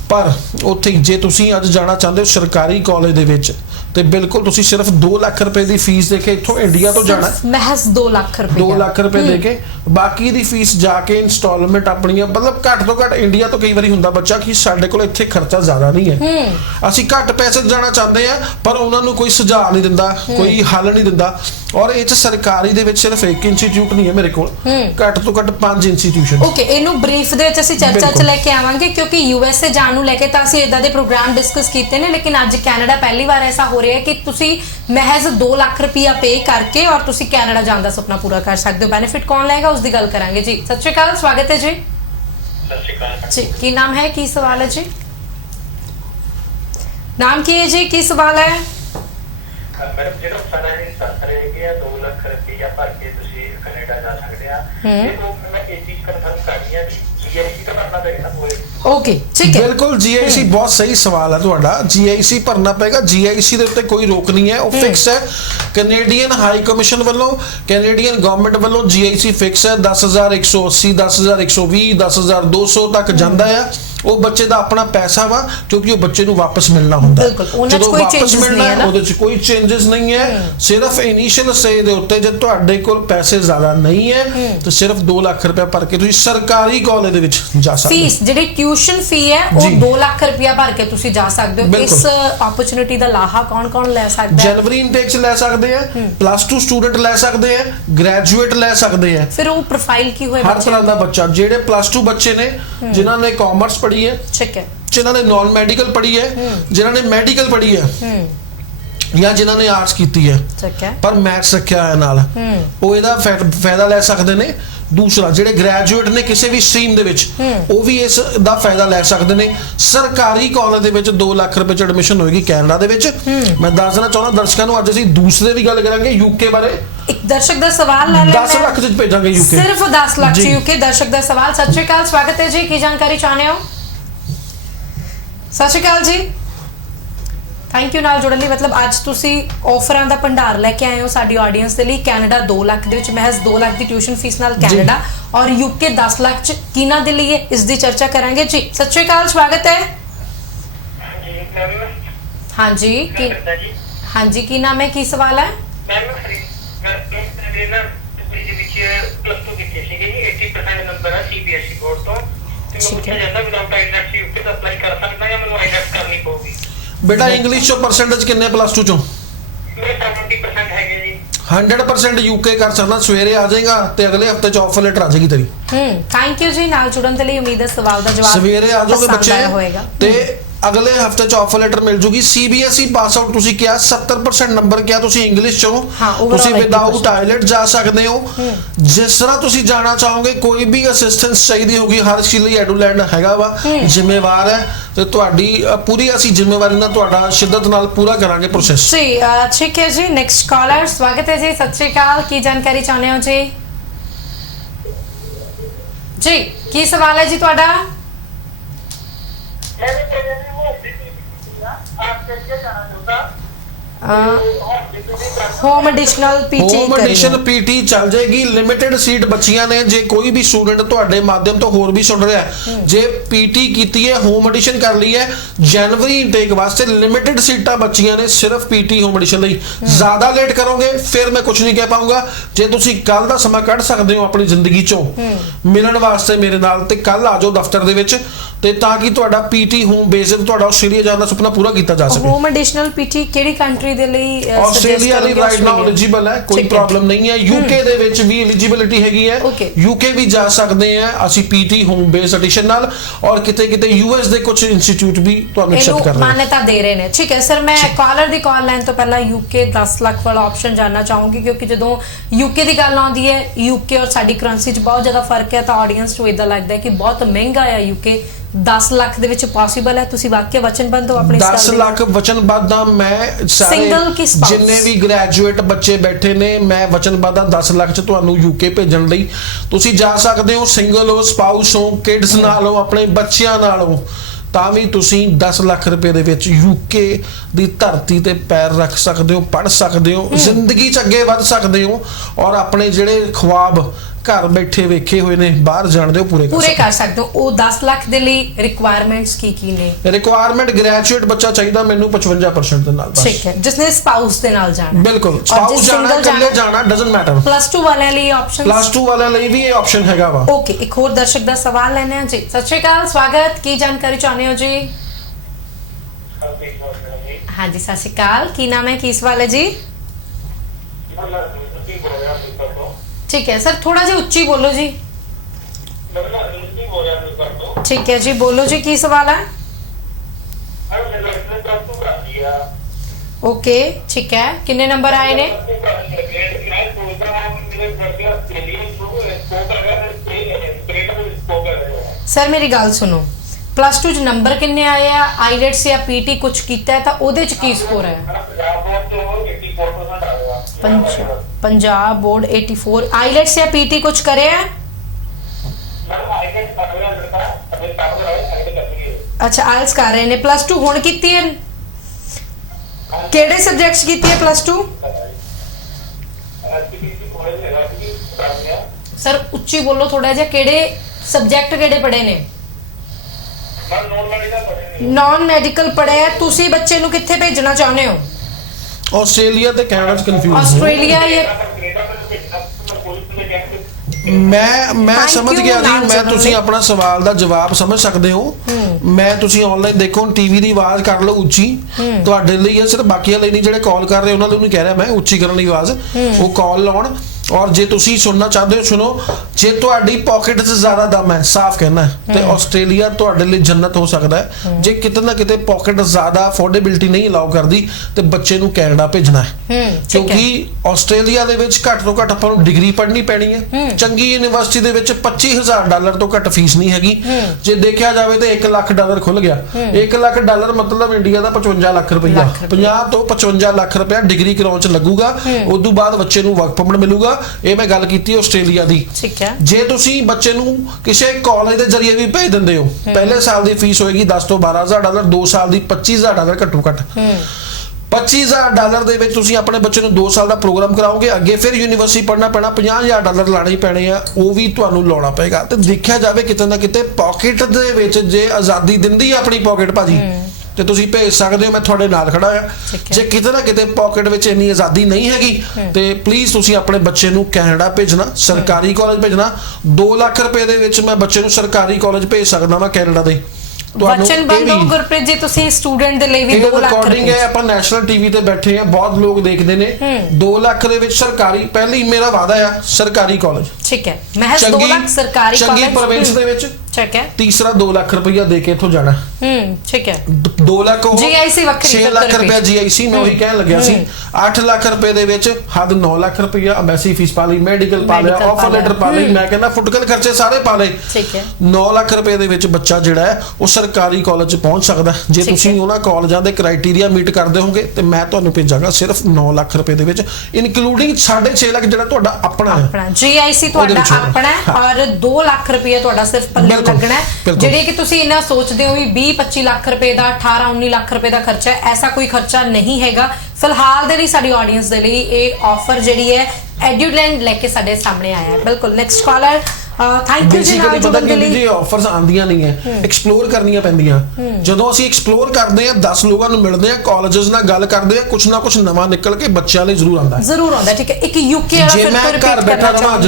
ਪਰ ਉੱਥੇ ਜੇ ਤੁਸੀਂ ਅੱਜ ਜਾਣਾ ਚਾਹੁੰਦੇ ਹੋ ਸਰਕਾਰੀ ਕਾਲਜ ਦੇ ਵਿੱਚ, ਤੇ ਬਿਲਕੁਲ ਤੁਸੀਂ ਸਿਰਫ 2 ਲੱਖ ਰੁਪਏ ਦੀ ਫੀਸ ਦੇ ਕੇ ਇੱਥੋਂ ਇੰਡੀਆ ਤੋਂ ਜਾਣਾ, ਮਹਿਜ਼ 2 ਲੱਖ ਰੁਪਏ 2 ਲੱਖ ਰੁਪਏ ਦੇ ਕੇ ਬਾਕੀ ਦੀ ਫੀਸ ਜਾ ਕੇ ਇੰਸਟਾਲਮੈਂਟ ਆਪਣੀਆਂ, ਮਤਲਬ ਘੱਟ ਤੋਂ ਘੱਟ ਇੰਡੀਆ ਤੋਂ ਕਈ ਵਾਰੀ ਹੁੰਦਾ ਬੱਚਾ ਕਿ ਸਾਡੇ ਕੋਲ ਇੱਥੇ ਖਰਚਾ ਜ਼ਿਆਦਾ ਨਹੀਂ ਹੈ, ਅਸੀਂ ਘੱਟ ਪੈਸੇ ਜਾਣਾ ਚਾਹੁੰਦੇ ਆ, ਪਰ ਉਹਨਾਂ ਨੂੰ ਕੋਈ ਸੁਝਾਅ ਨਹੀਂ ਦਿੰਦਾ, ਕੋਈ ਹੱਲ ਨਹੀਂ ਦਿੰਦਾ। ਔਰ ਇਹ 'ਚ ਸਰਕਾਰੀ ਦੇ ਵਿੱਚ ਸਿਰਫ 1 ਇੰਸਟੀਚਿਊਟ ਨਹੀਂ ਹੈ ਮੇਰੇ ਕੋਲ, ਘੱਟ ਤੋਂ ਘੱਟ 5 ਇੰਸਟੀਟਿਊਸ਼ਨ। ਓਕੇ, ਇਹਨੂੰ ਬਰੀਫ ਦੇ ਵਿੱਚ ਅਸੀਂ ਚਰਚਾ 'ਚ ਲੈ ਕੇ ਆਵਾਂਗੇ, ਕਿਉਂਕਿ USA ਜਾਣ ਨੂੰ ਲੈ ਕੇ ਤਾਂ ਅਸੀਂ ਇਦਾਂ ਦੇ ਪ੍ਰੋਗਰਾਮ ਡਿਸਕਸ ਕੀਤੇ ਨੇ, ਲੇਕਿਨ ਅੱਜ ਕੈਨੇਡਾ ਪਹਿਲੀ ਵਾਰ ਐਸਾ ਹੋ ਰਿਹਾ ਹੈ ਕਿ ਤੁਸੀਂ ਮਹਿਜ਼ 2 ਲੱਖ ਰੁਪਇਆ ਪੇ ਕਰਕੇ ਔਰ ਤੁਸੀਂ ਕੈਨੇਡਾ ਜਾਣ ਦਾ ਸੁਪਨਾ ਪੂਰਾ ਕਰ ਸਕਦੇ ਹੋ। ਬੈਨੀਫਿਟ ਕੌਣ ਲਏਗਾ ਉਸ ਦੀ ਗੱਲ ਕਰਾਂਗੇ ਜੀ। ਸਤਿ ਸ਼੍ਰੀ ਅਕਾਲ, ਸਵਾਗਤ ਹੈ ਜੀ। ਸਤਿ ਸ਼੍ਰੀ ਅਕਾਲ ਜੀ, ਕੀ ਨਾਮ ਹੈ, ਕੀ ਸਵਾਲ ਹੈ ਜੀ? ਨਾਮ ਕੀ ਹੈ ਜੀ, ਕੀ ਸਵਾਲ ਹੈ? ਮੈਡਮ, ਜਿਹੜਾ ਸਾਡਾ ਇਹ ਸਸਤਾ ਹੈਗੇ ਆ 2 ਲੱਖ ਰੁਪਇਆ ਭਰ ਕੇ ਤੁਸੀਂ ਕੈਨੇਡਾ ਜਾ ਸਕਦੇ ਆ, ਇਹ ਉਹ ਮੈਂ ਇਹ ਚੀਜ਼ ਕਨਫਰਮ ਕਰਨੀ ਹੈ ਕਿ GIC ਤਾਂ ਭਰਨਾ ਪਏਗਾ ਹੋਏ। ਓਕੇ, ਠੀਕ ਹੈ। ਬਿਲਕੁਲ, GIC ਬਹੁਤ ਸਹੀ ਸਵਾਲ ਹੈ ਤੁਹਾਡਾ। GIC ਭਰਨਾ ਪਏਗਾ। GIC ਦੇ ਉੱਤੇ ਕੋਈ ਰੋਕ ਨਹੀਂ ਹੈ, ਉਹ ਫਿਕਸ ਹੈ। ਕੈਨੇਡੀਅਨ ਹਾਈ ਕਮਿਸ਼ਨ ਵੱਲੋਂ, ਕੈਨੇਡੀਅਨ ਗਵਰਨਮੈਂਟ ਵੱਲੋਂ GIC ਫਿਕਸ ਹੈ। 10,180, 10,120, 10,200 ਤੱਕ ਜਾਂਦਾ ਹੈ। ਉਹ ਬੱਚੇ ਦਾ ਆਪਣਾ ਪੈਸਾ ਵਾ, ਕਿਉਂਕਿ ਉਹ ਬੱਚੇ ਨੂੰ ਵਾਪਸ ਮਿਲਣਾ ਹੁੰਦਾ। ਜਦੋਂ ਵਾਪਸ ਮਿਲਣਾ ਹੈ ਉਹਦੇ 'ਚ ਕੋਈ ਚੇਂਜਸ ਨਹੀਂ ਹੈ। ਸਿਰਫ ਇਨੀਸ਼ੀਅਲ ਸਟੇਜ ਦੇ ਉੱਤੇ ਜੇ ਤੁਹਾਡੇ ਕੋਲ ਪੈਸੇ ਜ਼ਿਆਦਾ ਨਹੀਂ ਹੈ ਤਾਂ ਸਿਰਫ 2 ਲੱਖ ਰੁਪਏ ਭਰ ਕੇ ਤੁਸੀਂ ਸਰਕਾਰੀ ਕਾਲਜ ਦੇ ਵਿੱਚ ਜਾ ਸਕਦੇ ਹੋ। ਫੀਸ ਜਿਹੜੀ ਟਿਊਸ਼ਨ ਫੀ ਹੈ ਉਹ 2 ਲੱਖ ਰੁਪਇਆ ਭਰ ਕੇ ਤੁਸੀਂ ਜਾ ਸਕਦੇ ਹੋ। ਇਸ ਓਪਰਚੁਨਿਟੀ ਦਾ ਲਾਹਾ ਕੌਣ ਲੈ ਸਕਦਾ ਹੈ? ਜਨਵਰੀ ਇਨਟੇਕ 'ਚ ਲੈ ਸਕਦੇ ਆ, +2 ਸਟੂਡੈਂਟ ਲੈ ਸਕਦੇ ਆ, ਗ੍ਰੈਜੂਏਟ ਲੈ ਸਕਦੇ ਆ। ਫਿਰ ਉਹ ਪ੍ਰੋਫਾਈਲ ਕੀ ਹੋਏ? ਹਰ ਤਰ੍ਹਾਂ ਦਾ ਬੱਚਾ, ਜਿਹੜੇ +2 ਬੱਚੇ ਨੇ ਜਿਨ੍ਹਾਂ ਨੇ ਕਾਮਰਸ ਪੜ੍ਹੀ ਹੈ, ਠੀਕ ਹੈ, ਜਿਨ੍ਹਾਂ ਨੇ ਨਾਨ ਮੈਡੀਕਲ ਪੜ੍ਹੀ ਹੈ, ਜਿਨ੍ਹਾਂ ਨੇ ਮੈਡੀਕਲ ਪੜ੍ਹੀ ਹੈ, ਜਾਂ ਜਿਨ੍ਹਾਂ ਨੇ ਆਰਟਸ ਕੀਤੀ ਹੈ ਠੀਕ ਹੈ, ਪਰ ਮੈਥਸ ਰੱਖਿਆ ਹੋਇਆ ਨਾਲ, ਉਹ ਇਹਦਾ ਫਾਇਦਾ ਲੈ ਸਕਦੇ ਨੇ। ਦੂਸਰਾ, ਜਿਹੜੇ ਗ੍ਰੈਜੂਏਟ ਨੇ ਕਿਸੇ ਵੀ ਸਟਰੀਮ ਦੇ ਵਿੱਚ, ਉਹ ਵੀ ਇਸ ਦਾ ਫਾਇਦਾ ਲੈ ਸਕਦੇ ਨੇ। ਸਰਕਾਰੀ ਕਾਲਜ ਦੇ ਵਿੱਚ 2 ਲੱਖ ਰੁਪਏ ਚ ਐਡਮਿਸ਼ਨ ਹੋਏਗੀ ਕੈਨੇਡਾ ਦੇ ਵਿੱਚ। ਮੈਂ ਦੱਸ ਦੇਣਾ ਚਾਹੁੰਦਾ ਦਰਸ਼ਕਾਂ ਨੂੰ, ਅੱਜ ਅਸੀਂ ਦੂਸਰੇ ਦੀ ਗੱਲ ਕਰਾਂਗੇ UK ਬਾਰੇ। ਇੱਕ ਦਰਸ਼ਕ ਦਾ ਸਵਾਲ ਲੈ ਲੈਂਦੇ 10 ਲੱਖ ਚ ਭੇਜਾਂਗੇ UK, ਸਿਰਫ 10 ਲੱਖ ਚ UK। ਦਰਸ਼ਕ ਦਾ ਸਵਾਲ। ਸਤਿ ਸ਼੍ਰੀ ਅਕਾਲ, ਸਵਾਗਤ ਹੈ ਜੀ, ਕੀ ਜਾਣਕਾਰੀ ਚਾਹੁੰਦੇ ਹੋ? ਸਤਿ ਸ਼੍ਰੀ ਅਕਾਲ ਜੀ, ਥੈਂਕ ਯੂ ਨਾਲ ਜੁੜਨ ਲਈ। ਮਤਲਬ ਅੱਜ ਤੁਸੀਂ ਆਫਰਾਂ ਦਾ ਭੰਡਾਰ ਲੈ ਕੇ ਆਏ ਹੋ ਸਾਡੀ ਆਡੀਅנס ਦੇ ਲਈ। ਕੈਨੇਡਾ 2 ਲੱਖ ਦੇ ਵਿੱਚ ਮਹਿਜ਼ 2 ਲੱਖ ਦੀ ਟਿਊਸ਼ਨ ਫੀਸ ਨਾਲ ਕੈਨੇਡਾ, ਔਰ UK 10 ਲੱਖ ਚ ਕਿਹਨਾਂ ਦੇ ਲਈ ਹੈ, ਇਸ ਦੀ ਚਰਚਾ ਕਰਾਂਗੇ ਜੀ। ਸਤਿ ਸ਼੍ਰੀ ਅਕਾਲ, ਸਵਾਗਤ ਹੈ। ਹਾਂਜੀ, ਹਾਂਜੀ, ਕੀ ਨਾਮ ਹੈ, ਕੀ ਸਵਾਲ ਹੈ? ਬੇਟਾ ਇੰਗਲਿਸ਼ ਚੋਂ ਪਰਸੈਂਟੇਜ ਕਿੰਨੇ +2 ਚੋਂ? 100% UK ਕਰ ਸਕਦਾ। ਸਵੇਰੇ ਆ ਜਾਏਗਾ ਤੇ ਅਗਲੇ ਹਫਤੇ ਚ ਆਫਰ ਲੈਟਰ ਆ ਜਾਏਗੀ ਤੇਰੀ। ਥੈਂਕ ਯੂ ਜੀ ਨਾਲ ਜੁੜਨ ਦੇ ਲਈ। ਉਮੀਦ ਹੈ ਸਵਾਲ ਦਾ ਜਵਾਬ ਸਵੇਰੇ ਆ ਜਾਓਗੇ ਬੱਚੇ ਹੋਏਗਾ ਤੇ ਅਗਲੇ ਹਫਤੇ ਚ ਆਫਰ ਲੈਟਰ ਮਿਲ ਜੂਗੀ। CBSE ਪਾਸ ਆਊਟ ਤੁਸੀਂ ਕਿਹਾ 70% ਨੰਬਰ ਕਿਹਾ ਤੁਸੀਂ ਇੰਗਲਿਸ਼ ਚੋਂ, ਹਾਂ, overall ਤੁਸੀਂ 80% ਵਿਦਆਊਟ ਆਇਲਟ ਜਾ ਸਕਦੇ ਹੋ। ਜਿਸ ਤਰ੍ਹਾਂ ਤੁਸੀਂ ਜਾਣਾ ਚਾਹੋਗੇ, ਕੋਈ ਵੀ ਅਸਿਸਟੈਂਸ ਚਾਹੀਦੀ ਹੋਗੀ, ਹਰ ਚੀਜ਼ ਲਈ ਐਡੂਲੈਂਡ ਹੈਗਾ ਵਾ, ਜ਼ਿੰਮੇਵਾਰ ਹੈ ਤੇ ਤੁਹਾਡੀ ਪੂਰੀ ਅਸੀਂ ਜ਼ਿੰਮੇਵਾਰੀ ਨਾਲ ਤੁਹਾਡਾ ਸ਼ਿੱਦਤ ਨਾਲ ਪੂਰਾ ਕਰਾਂਗੇ ਪ੍ਰੋਸੈਸ। ਜੀ ਠੀਕ ਹੈ ਜੀ। ਨੈਕਸਟ ਕਾਲਰ, ਸਵਾਗਤ ਹੈ ਜੀ, ਸਤਿ ਸ਼੍ਰੀ ਅਕਾਲ, ਕੀ ਜਾਣਕਾਰੀ ਚਾਹੁੰਦੇ ਹੋ ਜੀ? ਜੀ ਕੀ ਸਵਾਲ ਹੈ ਜੀ ਤੁਹਾਡਾ? ਹੋਮ ਐਡੀਸ਼ਨਲ ਪੀਟੀ ਚੱਲ ਜਾਏਗੀ। ਲਿਮਿਟਿਡ ਸੀਟ ਬੱਚੀਆਂ ਨੇ। ਜੇ ਕੋਈ ਵੀ ਸਟੂਡੈਂਟ ਤੁਹਾਡੇ ਮਾਧਿਅਮ ਤੋਂ ਹੋਰ ਵੀ ਸੁਣ ਰਿਹਾ ਹੈ, ਜੇ ਪੀਟੀ ਕੀਤੀ ਹੈ, ਹੋਮ ਐਡੀਸ਼ਨ ਕਰ ਲਈ ਹੈ, ਜਨਵਰੀ ਇਨਟੇਕ ਵਾਸਤੇ ਲਿਮਿਟਿਡ ਸੀਟਾਂ ਬੱਚੀਆਂ ਨੇ, ਸਿਰਫ ਪੀਟੀ ਹੋਮ ਐਡੀਸ਼ਨ ਲਈ। ਜ਼ਿਆਦਾ ਲੇਟ ਕਰੋਗੇ ਫਿਰ ਮੈਂ ਕੁਝ ਨਹੀਂ ਕਹਿ ਪਾਊਂਗਾ। ਜੇ ਤੁਸੀਂ ਕੱਲ ਦਾ ਸਮਾਂ ਕੱਢ ਸਕਦੇ ਹੋ ਆਪਣੀ ਜ਼ਿੰਦਗੀ ਚੋਂ ਮਿਲਣ ਵਾਸਤੇ ਮੇਰੇ ਨਾਲ, ਤੇ ਕੱਲ ਆ ਜਾਓ ਦਫ਼ਤਰ ਦੇ ਵਿੱਚ, ਤੇ ਤਾਂ ਕਿ ਤੁਹਾਡਾ ਪੀਟੀ ਹੋਮ ਬੇਸਿਕ ਤੁਹਾਡਾ ਆਸਟ੍ਰੇਲੀਆ ਜਾਣ ਦਾ ਸੁਪਨਾ ਪੂਰਾ ਕੀਤਾ ਜਾ ਸਕੇ। ਹੋਮ ਐਡੀਸ਼ਨਲ ਪੀਟੀ ਕਿਹੜੀ ਕੰਟਰੀ ਦੇ ਲਈ? ਆਸਟ੍ਰੇਲੀਆ ਲਈ ਰਾਈਟ ਨਾਓ ਐਲੀਜੀਬਲ ਹੈ, ਕੋਈ ਪ੍ਰੋਬਲਮ ਨਹੀਂ ਹੈ। ਯੂਕੇ ਦੇ ਵਿੱਚ ਵੀ ਐਲੀਜੀਬਿਲਿਟੀ ਹੈਗੀ ਹੈ, ਯੂਕੇ ਵੀ ਜਾ ਸਕਦੇ ਆ ਅਸੀਂ ਪੀਟੀ ਹੋਮ ਬੇਸ ਐਡੀਸ਼ਨ ਨਾਲ, ਔਰ ਕਿਤੇ ਕਿਤੇ ਯੂਐਸ ਦੇ ਕੁਝ ਇੰਸਟੀਚਿਊਟ ਵੀ ਤੁਹਾਨੂੰ ਐਕਸੈਪਟ ਕਰ ਰਹੇ ਨੇ, ਮਾਨਤਾ ਦੇ ਰਹੇ ਨੇ। ਠੀਕ ਹੈ ਸਰ, ਮੈਂ ਕਾਲਰ ਦੀ ਕਾਲ ਲੈਣ ਤੋਂ ਪਹਿਲਾਂ ਯੂਕੇ 10 ਲੱਖ ਵਾਲਾ ਆਪਸ਼ਨ ਜਾਨਣਾ ਚਾਹੂੰਗੀ, ਕਿਉਂਕਿ ਜਦੋਂ ਯੂਕੇ ਦੀ ਗੱਲ ਆਉਂਦੀ ਹੈ, ਯੂਕੇ ਔਰ ਸਾਡੀ ਕਰੰਸੀ 'ਚ ਬਹੁਤ ਜ਼ਿਆਦਾ ਫਰਕ ਹੈ, ਤਾਂ ਆਡੀਅנס ਨੂੰ ਇਦਾਂ ਲੱਗਦਾ ਹੈ ਕਿ ਬਹੁਤ ਮਹਿੰਗਾ ਹੈ ਯੂਕੇ। 10 ਲੱਖ ਦੇ ਵਿੱਚ ਪੋਸੀਬਲ ਹੈ? ਤੁਸੀਂ ਵਾਕਿਆ ਵਚਨਬੱਧ ਹੋ ਆਪਣੇ 10 ਲੱਖ ਵਚਨਬੱਧ ਹਾਂ ਮੈਂ। ਸਾਰੇ ਜਿੰਨੇ ਵੀ ਗ੍ਰੈਜੂਏਟ ਬੱਚੇ ਬੈਠੇ ਨੇ, ਮੈਂ ਵਚਨਬੱਧ ਹਾਂ 10 ਲੱਖ ਚ ਤੁਹਾਨੂੰ ਯੂਕੇ ਭੇਜਣ ਲਈ। ਤੁਸੀਂ ਜਾ ਸਕਦੇ ਹੋ, ਸਿੰਗਲ ਹੋ, ਸਪਾਊਸ ਹੋ, ਕਿਡਸ ਨਾਲ ਹੋ, ਆਪਣੇ ਬੱਚਿਆਂ ਨਾਲ ਹੋ, ਤਾਂ ਵੀ ਤੁਸੀਂ 10 ਲੱਖ ਰੁਪਏ ਦੇ ਵਿੱਚ ਯੂਕੇ ਦੀ ਧਰਤੀ ਤੇ ਪੈਰ ਰੱਖ ਸਕਦੇ ਹੋ, ਪੜ੍ਹ ਸਕਦੇ ਹੋ, ਜ਼ਿੰਦਗੀ 'ਚ ਅੱਗੇ ਵੱਧ ਸਕਦੇ ਹੋ, ਔਰ ਆਪਣੇ ਜਿਹੜੇ ਖੁਆਬ ਘਰ ਬੈਠੇ ਵੇਖੇ ਹੋਏ ਨੇ ਬਾਹਰ ਜਾਣ ਦੇ ਪੂਰੇ ਕਰ ਸਕਦੇ ਹੋ। ਉਹ 10 ਲੱਖ ਦੇ ਲਈ ਰਿਕੁਆਇਰਮੈਂਟਸ ਕੀ ਨੇ? ਰਿਕੁਆਇਰਮੈਂਟ ਗ੍ਰੈਜੂਏਟ ਬੱਚਾ ਚਾਹੀਦਾ ਮੈਨੂੰ 55% ਦੇ ਨਾਲ ਬਸ। ਠੀਕ ਹੈ, ਜਿਸਨੇ ਸਪਾਊਸ ਦੇ ਨਾਲ ਜਾਣਾ। ਬਿਲਕੁਲ, ਸਪਾਊਸ ਜਾਣਾ, ਇਕੱਲੇ ਜਾਣਾ, ਡਸਨਟ ਮੈਟਰ। +2 ਵਾਲਿਆਂ ਲਈ ਆਪਸ਼ਨ, +2 ਵਾਲਿਆਂ ਲਈ ਵੀ ਇਹ ਆਪਸ਼ਨ ਹੈਗਾ ਵਾ। ਓਕੇ, ਇੱਕ ਹੋਰ ਦਰਸ਼ਕ ਦਾ ਸਵਾਲ ਲੈਣੇ ਆ ਜੀ। ਸਤਿ ਸ਼੍ਰੀ ਅਕਾਲ, ਸਵਾਗਤ, ਕੀ ਜਾਣਕਾਰੀ ਚਾਹੁੰਦੇ ਹੋ ਜੀ? ਹਾਂਜੀ ਸਤਿ ਸ਼੍ਰੀ ਅਕਾਲ, ਕੀ ਨਾਮ ਹੈ, ਕੀ ਸਵਾਲ ਹੈ ਜੀ? ठीक है सर, थोड़ा जी उच्ची बोलो जी। ठीक है जी, बोलो जी, की सवाल है? ओके ठीक है, कितने नंबर आए ने? सर मेरी गल सुनो, +2 च नंबर कितने आए आ? आईलेट्स या पीटी कुछ कीता है, तो ओदे च की स्कोर है? पंजाब बोर्ड 84। आईलेट्स या पीटी कुछ करे है? अच्छा, आइल्स कर रहे ने। +2 हुण कीती है? केड़े सब्जेक्ट्स कीती है +2? सर उच्ची बोलो थोड़ा जिहा, केड़े सब्जेक्ट केड़े पढ़े ने? नॉन मैडिकल पढ़े है। तुसी बच्चे नूं कित्थे भेजना चाहुंदे हो? ਆਸਟ੍ਰੇਲੀਆ ਤੇ ਕੈਨੇਡਾ ਚ ਕਨਫਿਊਜ਼ ਆਸਟ੍ਰੇਲੀਆ ਜਾਂ ਮੈਂ ਸਮਝ ਗਿਆ ਜੀ। ਮੈਂ ਤੁਸੀਂ ਆਪਣਾ ਸਵਾਲ ਦਾ ਜਵਾਬ ਸਮਝ ਸਕਦੇ ਹੋ। ਮੈਂ ਤੁਸੀਂ ਆਨਲਾਈਨ ਦੇਖੋ, ਟੀਵੀ ਦੀ ਆਵਾਜ਼ ਕਰ ਲਓ ਉੱਚੀ, ਤੁਹਾਡੇ ਲਈ ਹੈ ਸਿਰਫ, ਬਾਕੀਆਂ ਲਈ ਨਹੀਂ। ਜਿਹੜੇ ਕਾਲ ਕਰ ਰਹੇ ਉਹਨਾਂ ਨੂੰ ਕਹਿ ਰਿਹਾ ਮੈਂ ਉੱਚੀ ਕਰਨ ਲਈ ਆਵਾਜ਼, ਉਹ ਕਾਲ ਲਾਉਣ। ਔਰ ਜੇ ਤੁਸੀਂ ਸੁਣਨਾ ਚਾਹਦੇ ਹੋ ਸੁਣੋ। ਜੇ ਤੁਹਾਡੀ ਪਾਕਟ 'ਚ ਜ਼ਿਆਦਾ ਦਮ ਹੈ, ਸਾਫ਼ ਕਹਿਣਾ ਹੈ, ਤੇ ਆਸਟ੍ਰੇਲੀਆ ਤੁਹਾਡੇ ਲਈ ਜੰਨਤ ਹੋ ਸਕਦਾ ਹੈ। ਜੇ ਕਿਤੇ ਨਾ ਕਿਤੇ ਪਾਕਟ ਜ਼ਿਆਦਾ ਅਫੋਰਡੇਬਿਲਟੀ ਨਹੀਂ ਅਲਾਉ ਕਰਦੀ, ਤੇ ਬੱਚੇ ਨੂੰ ਕੈਨੇਡਾ ਭੇਜਣਾ ਹੈ, ਕਿਉਂਕਿ ਆਸਟ੍ਰੇਲੀਆ ਦੇ ਵਿੱਚ ਘੱਟ ਤੋਂ ਘੱਟ ਆਪਾਂ ਨੂੰ ਡਿਗਰੀ ਪੜ੍ਹਨੀ ਪੈਣੀ ਹੈ। ਚੰਗੀ ਯੂਨੀਵਰਸਿਟੀ ਦੇ ਵਿੱਚ $25,000 ਤੋਂ ਘੱਟ ਫੀਸ ਨਹੀਂ ਹੈਗੀ। ਜੇ ਦੇਖਿਆ ਜਾਵੇ ਤਾਂ $1 ਲੱਖ ਖੁੱਲ ਗਿਆ। $1 ਲੱਖ ਮਤਲਬ ਇੰਡੀਆ ਦਾ 55 ਲੱਖ ਰੁਪਈਆ, 50 ਤੋਂ 55 ਲੱਖ ਰੁਪਇਆ ਡਿਗਰੀ ਕਰਾਉਣ 'ਚ ਲੱਗੂਗਾ। ਉਸ ਤੋਂ ਬਾਅਦ ਬੱਚੇ ਨੂੰ ਵਰਕ ਪਰਮਿਟ ਮਿਲੂਗਾ। ਇਹ ਮੈਂ ਗੱਲ ਕੀਤੀ ਆਸਟ੍ਰੇਲੀਆ ਦੀ। ਠੀਕ ਹੈ, ਜੇ ਤੁਸੀਂ ਬੱਚੇ ਨੂੰ ਕਿਸੇ ਕਾਲਜ ਦੇ ਜ਼ਰੀਏ ਵੀ ਭੇਜ ਦਿੰਦੇ ਹੋ, ਪਹਿਲੇ ਸਾਲ ਦੀ ਫੀਸ ਹੋਏਗੀ $10,000 ਤੋਂ $12,000, 2 ਸਾਲ ਦੀ $25,000 ਘੱਟੋ ਘੱਟ। $25,000 ਦੇ ਵਿੱਚ ਤੁਸੀਂ ਆਪਣੇ ਬੱਚੇ ਨੂੰ 2 ਸਾਲ ਦਾ ਪ੍ਰੋਗਰਾਮ ਕਰਾਓਗੇ। ਅੱਗੇ ਫਿਰ ਯੂਨੀਵਰਸਿਟੀ ਪੜ੍ਹਨਾ ਪੈਣਾ, $50,000 ਲਾਣੇ ਪੈਣੇ ਆ, ਉਹ ਵੀ ਤੁਹਾਨੂੰ ਲਾਉਣਾ ਪਏਗਾ। ਤੇ ਦੇਖਿਆ ਜਾਵੇ ਕਿਤੇ ਨਾ ਕਿਤੇ ਪਾਕਟ ਦੇ ਵਿੱਚ ਜੇ ਆਜ਼ਾਦੀ ਦਿੰਦੀ ਆਪਣੀ ਪਾਕਟ ਭਾਜੀ, ਤੇ ਤੁਸੀਂ ਭੇਜ ਸਕਦੇ ਹੋ। ਮੈਂ ਤੁਹਾਡੇ ਨਾਲ ਖੜਾ ਆ। ਜੇ ਕਿਤੇ ਨਾ ਕਿਤੇ ਪਾਕਟ ਵਿੱਚ ਇੰਨੀ ਆਜ਼ਾਦੀ ਨਹੀਂ ਹੈਗੀ, ਤੇ ਪਲੀਜ਼ ਤੁਸੀਂ ਆਪਣੇ ਬੱਚੇ ਨੂੰ ਕੈਨੇਡਾ ਭੇਜਣਾ, ਸਰਕਾਰੀ ਕਾਲਜ ਭੇਜਣਾ। 2 ਲੱਖ ਰੁਪਏ ਦੇ ਵਿੱਚ ਮੈਂ ਬੱਚੇ ਨੂੰ ਸਰਕਾਰੀ ਕਾਲਜ ਭੇਜ ਸਕਦਾ ਮੈਂ ਕੈਨੇਡਾ ਦੇ। ਵਚਨ ਬੰਦੋ ਗੁਰਪ੍ਰੀਤ ਜੀ, ਤੁਸੀਂ ਸਟੂਡੈਂਟ ਦੇ ਲਈ ਵੀ 2 ਲੱਖ ਰਿਕਾਰਡਿੰਗ ਹੈ, ਆਪਾਂ ਨੈਸ਼ਨਲ ਟੀਵੀ ਤੇ ਬੈਠੇ ਆ, ਬਹੁਤ ਲੋਕ ਦੇਖਦੇ ਨੇ। 2 ਲੱਖ ਦੇ ਵਿੱਚ ਸਰਕਾਰੀ, ਪਹਿਲੀ ਮੇਰਾ ਵਾਅਦਾ ਆ ਸਰਕਾਰੀ ਕਾਲਜ। ਠੀਕ ਹੈ, ਮਹਿਜ਼ 2 ਲੱਖ ਸਰਕਾਰੀ ਕਾਲਜ, ਚੰਗੀ ਪ੍ਰੋਵਿੰਸ ਦੇ ਵਿੱਚ, ठीक है। तीसरा 2 लाख रुपया दे के इथों जाना। ठीक है। 2 लाख GIC वक्री 6 लाख रुपया GIC मैं वही कहन लग्या सी। 8 लाख रुपए दे विच हद 9 लाख रुपया एम्बेसी फीस पा लई, मेडिकल पा लिया, ऑफर लेटर पा लई, मैं कहना फुटकल खर्चे सारे पा लए। ठीक है। 9 लाख रुपए ਦੇ ਵਿੱਚ ਬੱਚਾ ਜਿਹੜਾ ਹੈ ਉਹ ਸਰਕਾਰੀ ਕਾਲਜ 'ਚ ਪਹੁੰਚ ਸਕਦਾ ਜੇ ਤੁਸੀਂ ਉਹਨਾਂ ਕਾਲਜਾਂ ਦੇ ਕ੍ਰਾਈਟੇਰੀਆ ਮੀਟ ਕਰਦੇ ਹੋਗੇ ਤੇ ਮੈਂ ਤੁਹਾਨੂੰ ਭੇਜਾਂਗਾ ਸਿਰਫ 9 ਲੱਖ ਰੁਪਏ ਦੇ ਵਿੱਚ ਇਨਕਲੂਡਿੰਗ 6.5 ਲੱਖ ਜਿਹੜਾ ਤੁਹਾਡਾ ਆਪਣਾ ਹੈ। ਆਪਣਾ GIC ਤੁਹਾਡਾ ਆਪਣਾ ਹੈ ਔਰ 2 ਲੱਖ ਰੁਪਏ ਤੁਹਾਡਾ ਸਿਰਫ ਪੱਲੇ ਲੱਗਣਾ ਹੈ। ਜਿਹੜੇ ਕਿ ਤੁਸੀਂ ਇਹਨਾਂ ਸੋਚਦੇ ਹੋ ਵੀ 20-25 ਲੱਖ ਰੁਪਏ ਦਾ 18-19 ਲੱਖ ਰੁਪਏ ਦਾ ਖਰਚਾ ਹੈ, ਐਸਾ ਕੋਈ ਖਰਚਾ ਨਹੀਂ ਹੈਗਾ। ਫਿਲਹਾਲ ਦੇ ਲਈ ਸਾਡੀ ਆਡੀਅנס ਦੇ ਲਈ ਇਹ ਆਫਰ ਜਿਹੜੀ ਹੈ ਐਡੂਲੈਂਡ ਲੈ ਕੇ ਸਾਡੇ ਸਾਹਮਣੇ ਆਇਆ ਹੈ। ਬਿਲਕੁਲ। ਨੈਕਸਟ ਕਾਲਰ, ਥੈਂਕ ਯੂ ਜੀ ਨਾਲ ਜੁੜਨ ਦੇ ਲਈ। ਜੀ ਆਫਰਸ ਆਉਂਦੀਆਂ ਨਹੀਂ ਹੈ, ਐਕਸਪਲੋਰ ਕਰਨੀਆਂ ਪੈਂਦੀਆਂ। ਜਦੋਂ ਅਸੀਂ ਐਕਸਪਲੋਰ ਕਰਦੇ ਆ 10 ਲੋਕਾਂ ਨੂੰ ਮਿਲਦੇ ਆ, ਕਾਲਜਸ ਨਾਲ ਗੱਲ ਕਰਦੇ ਆ, ਕੁਛ ਨਾ ਕੁਛ ਨਵਾਂ ਨਿਕਲ ਕੇ ਬੱਚਿਆਂ ਲਈ ਜ਼ਰੂਰ ਆਉਂਦਾ। ਜ਼ਰੂਰ ਆਉਂਦਾ। ਠੀਕ ਹੈ। ਇੱਕ UK ਵਾਲਾ ਜੇ ਮੈਂ ਘਰ ਬੈਠਾ ਰਹਾਂ ਅੱਜ,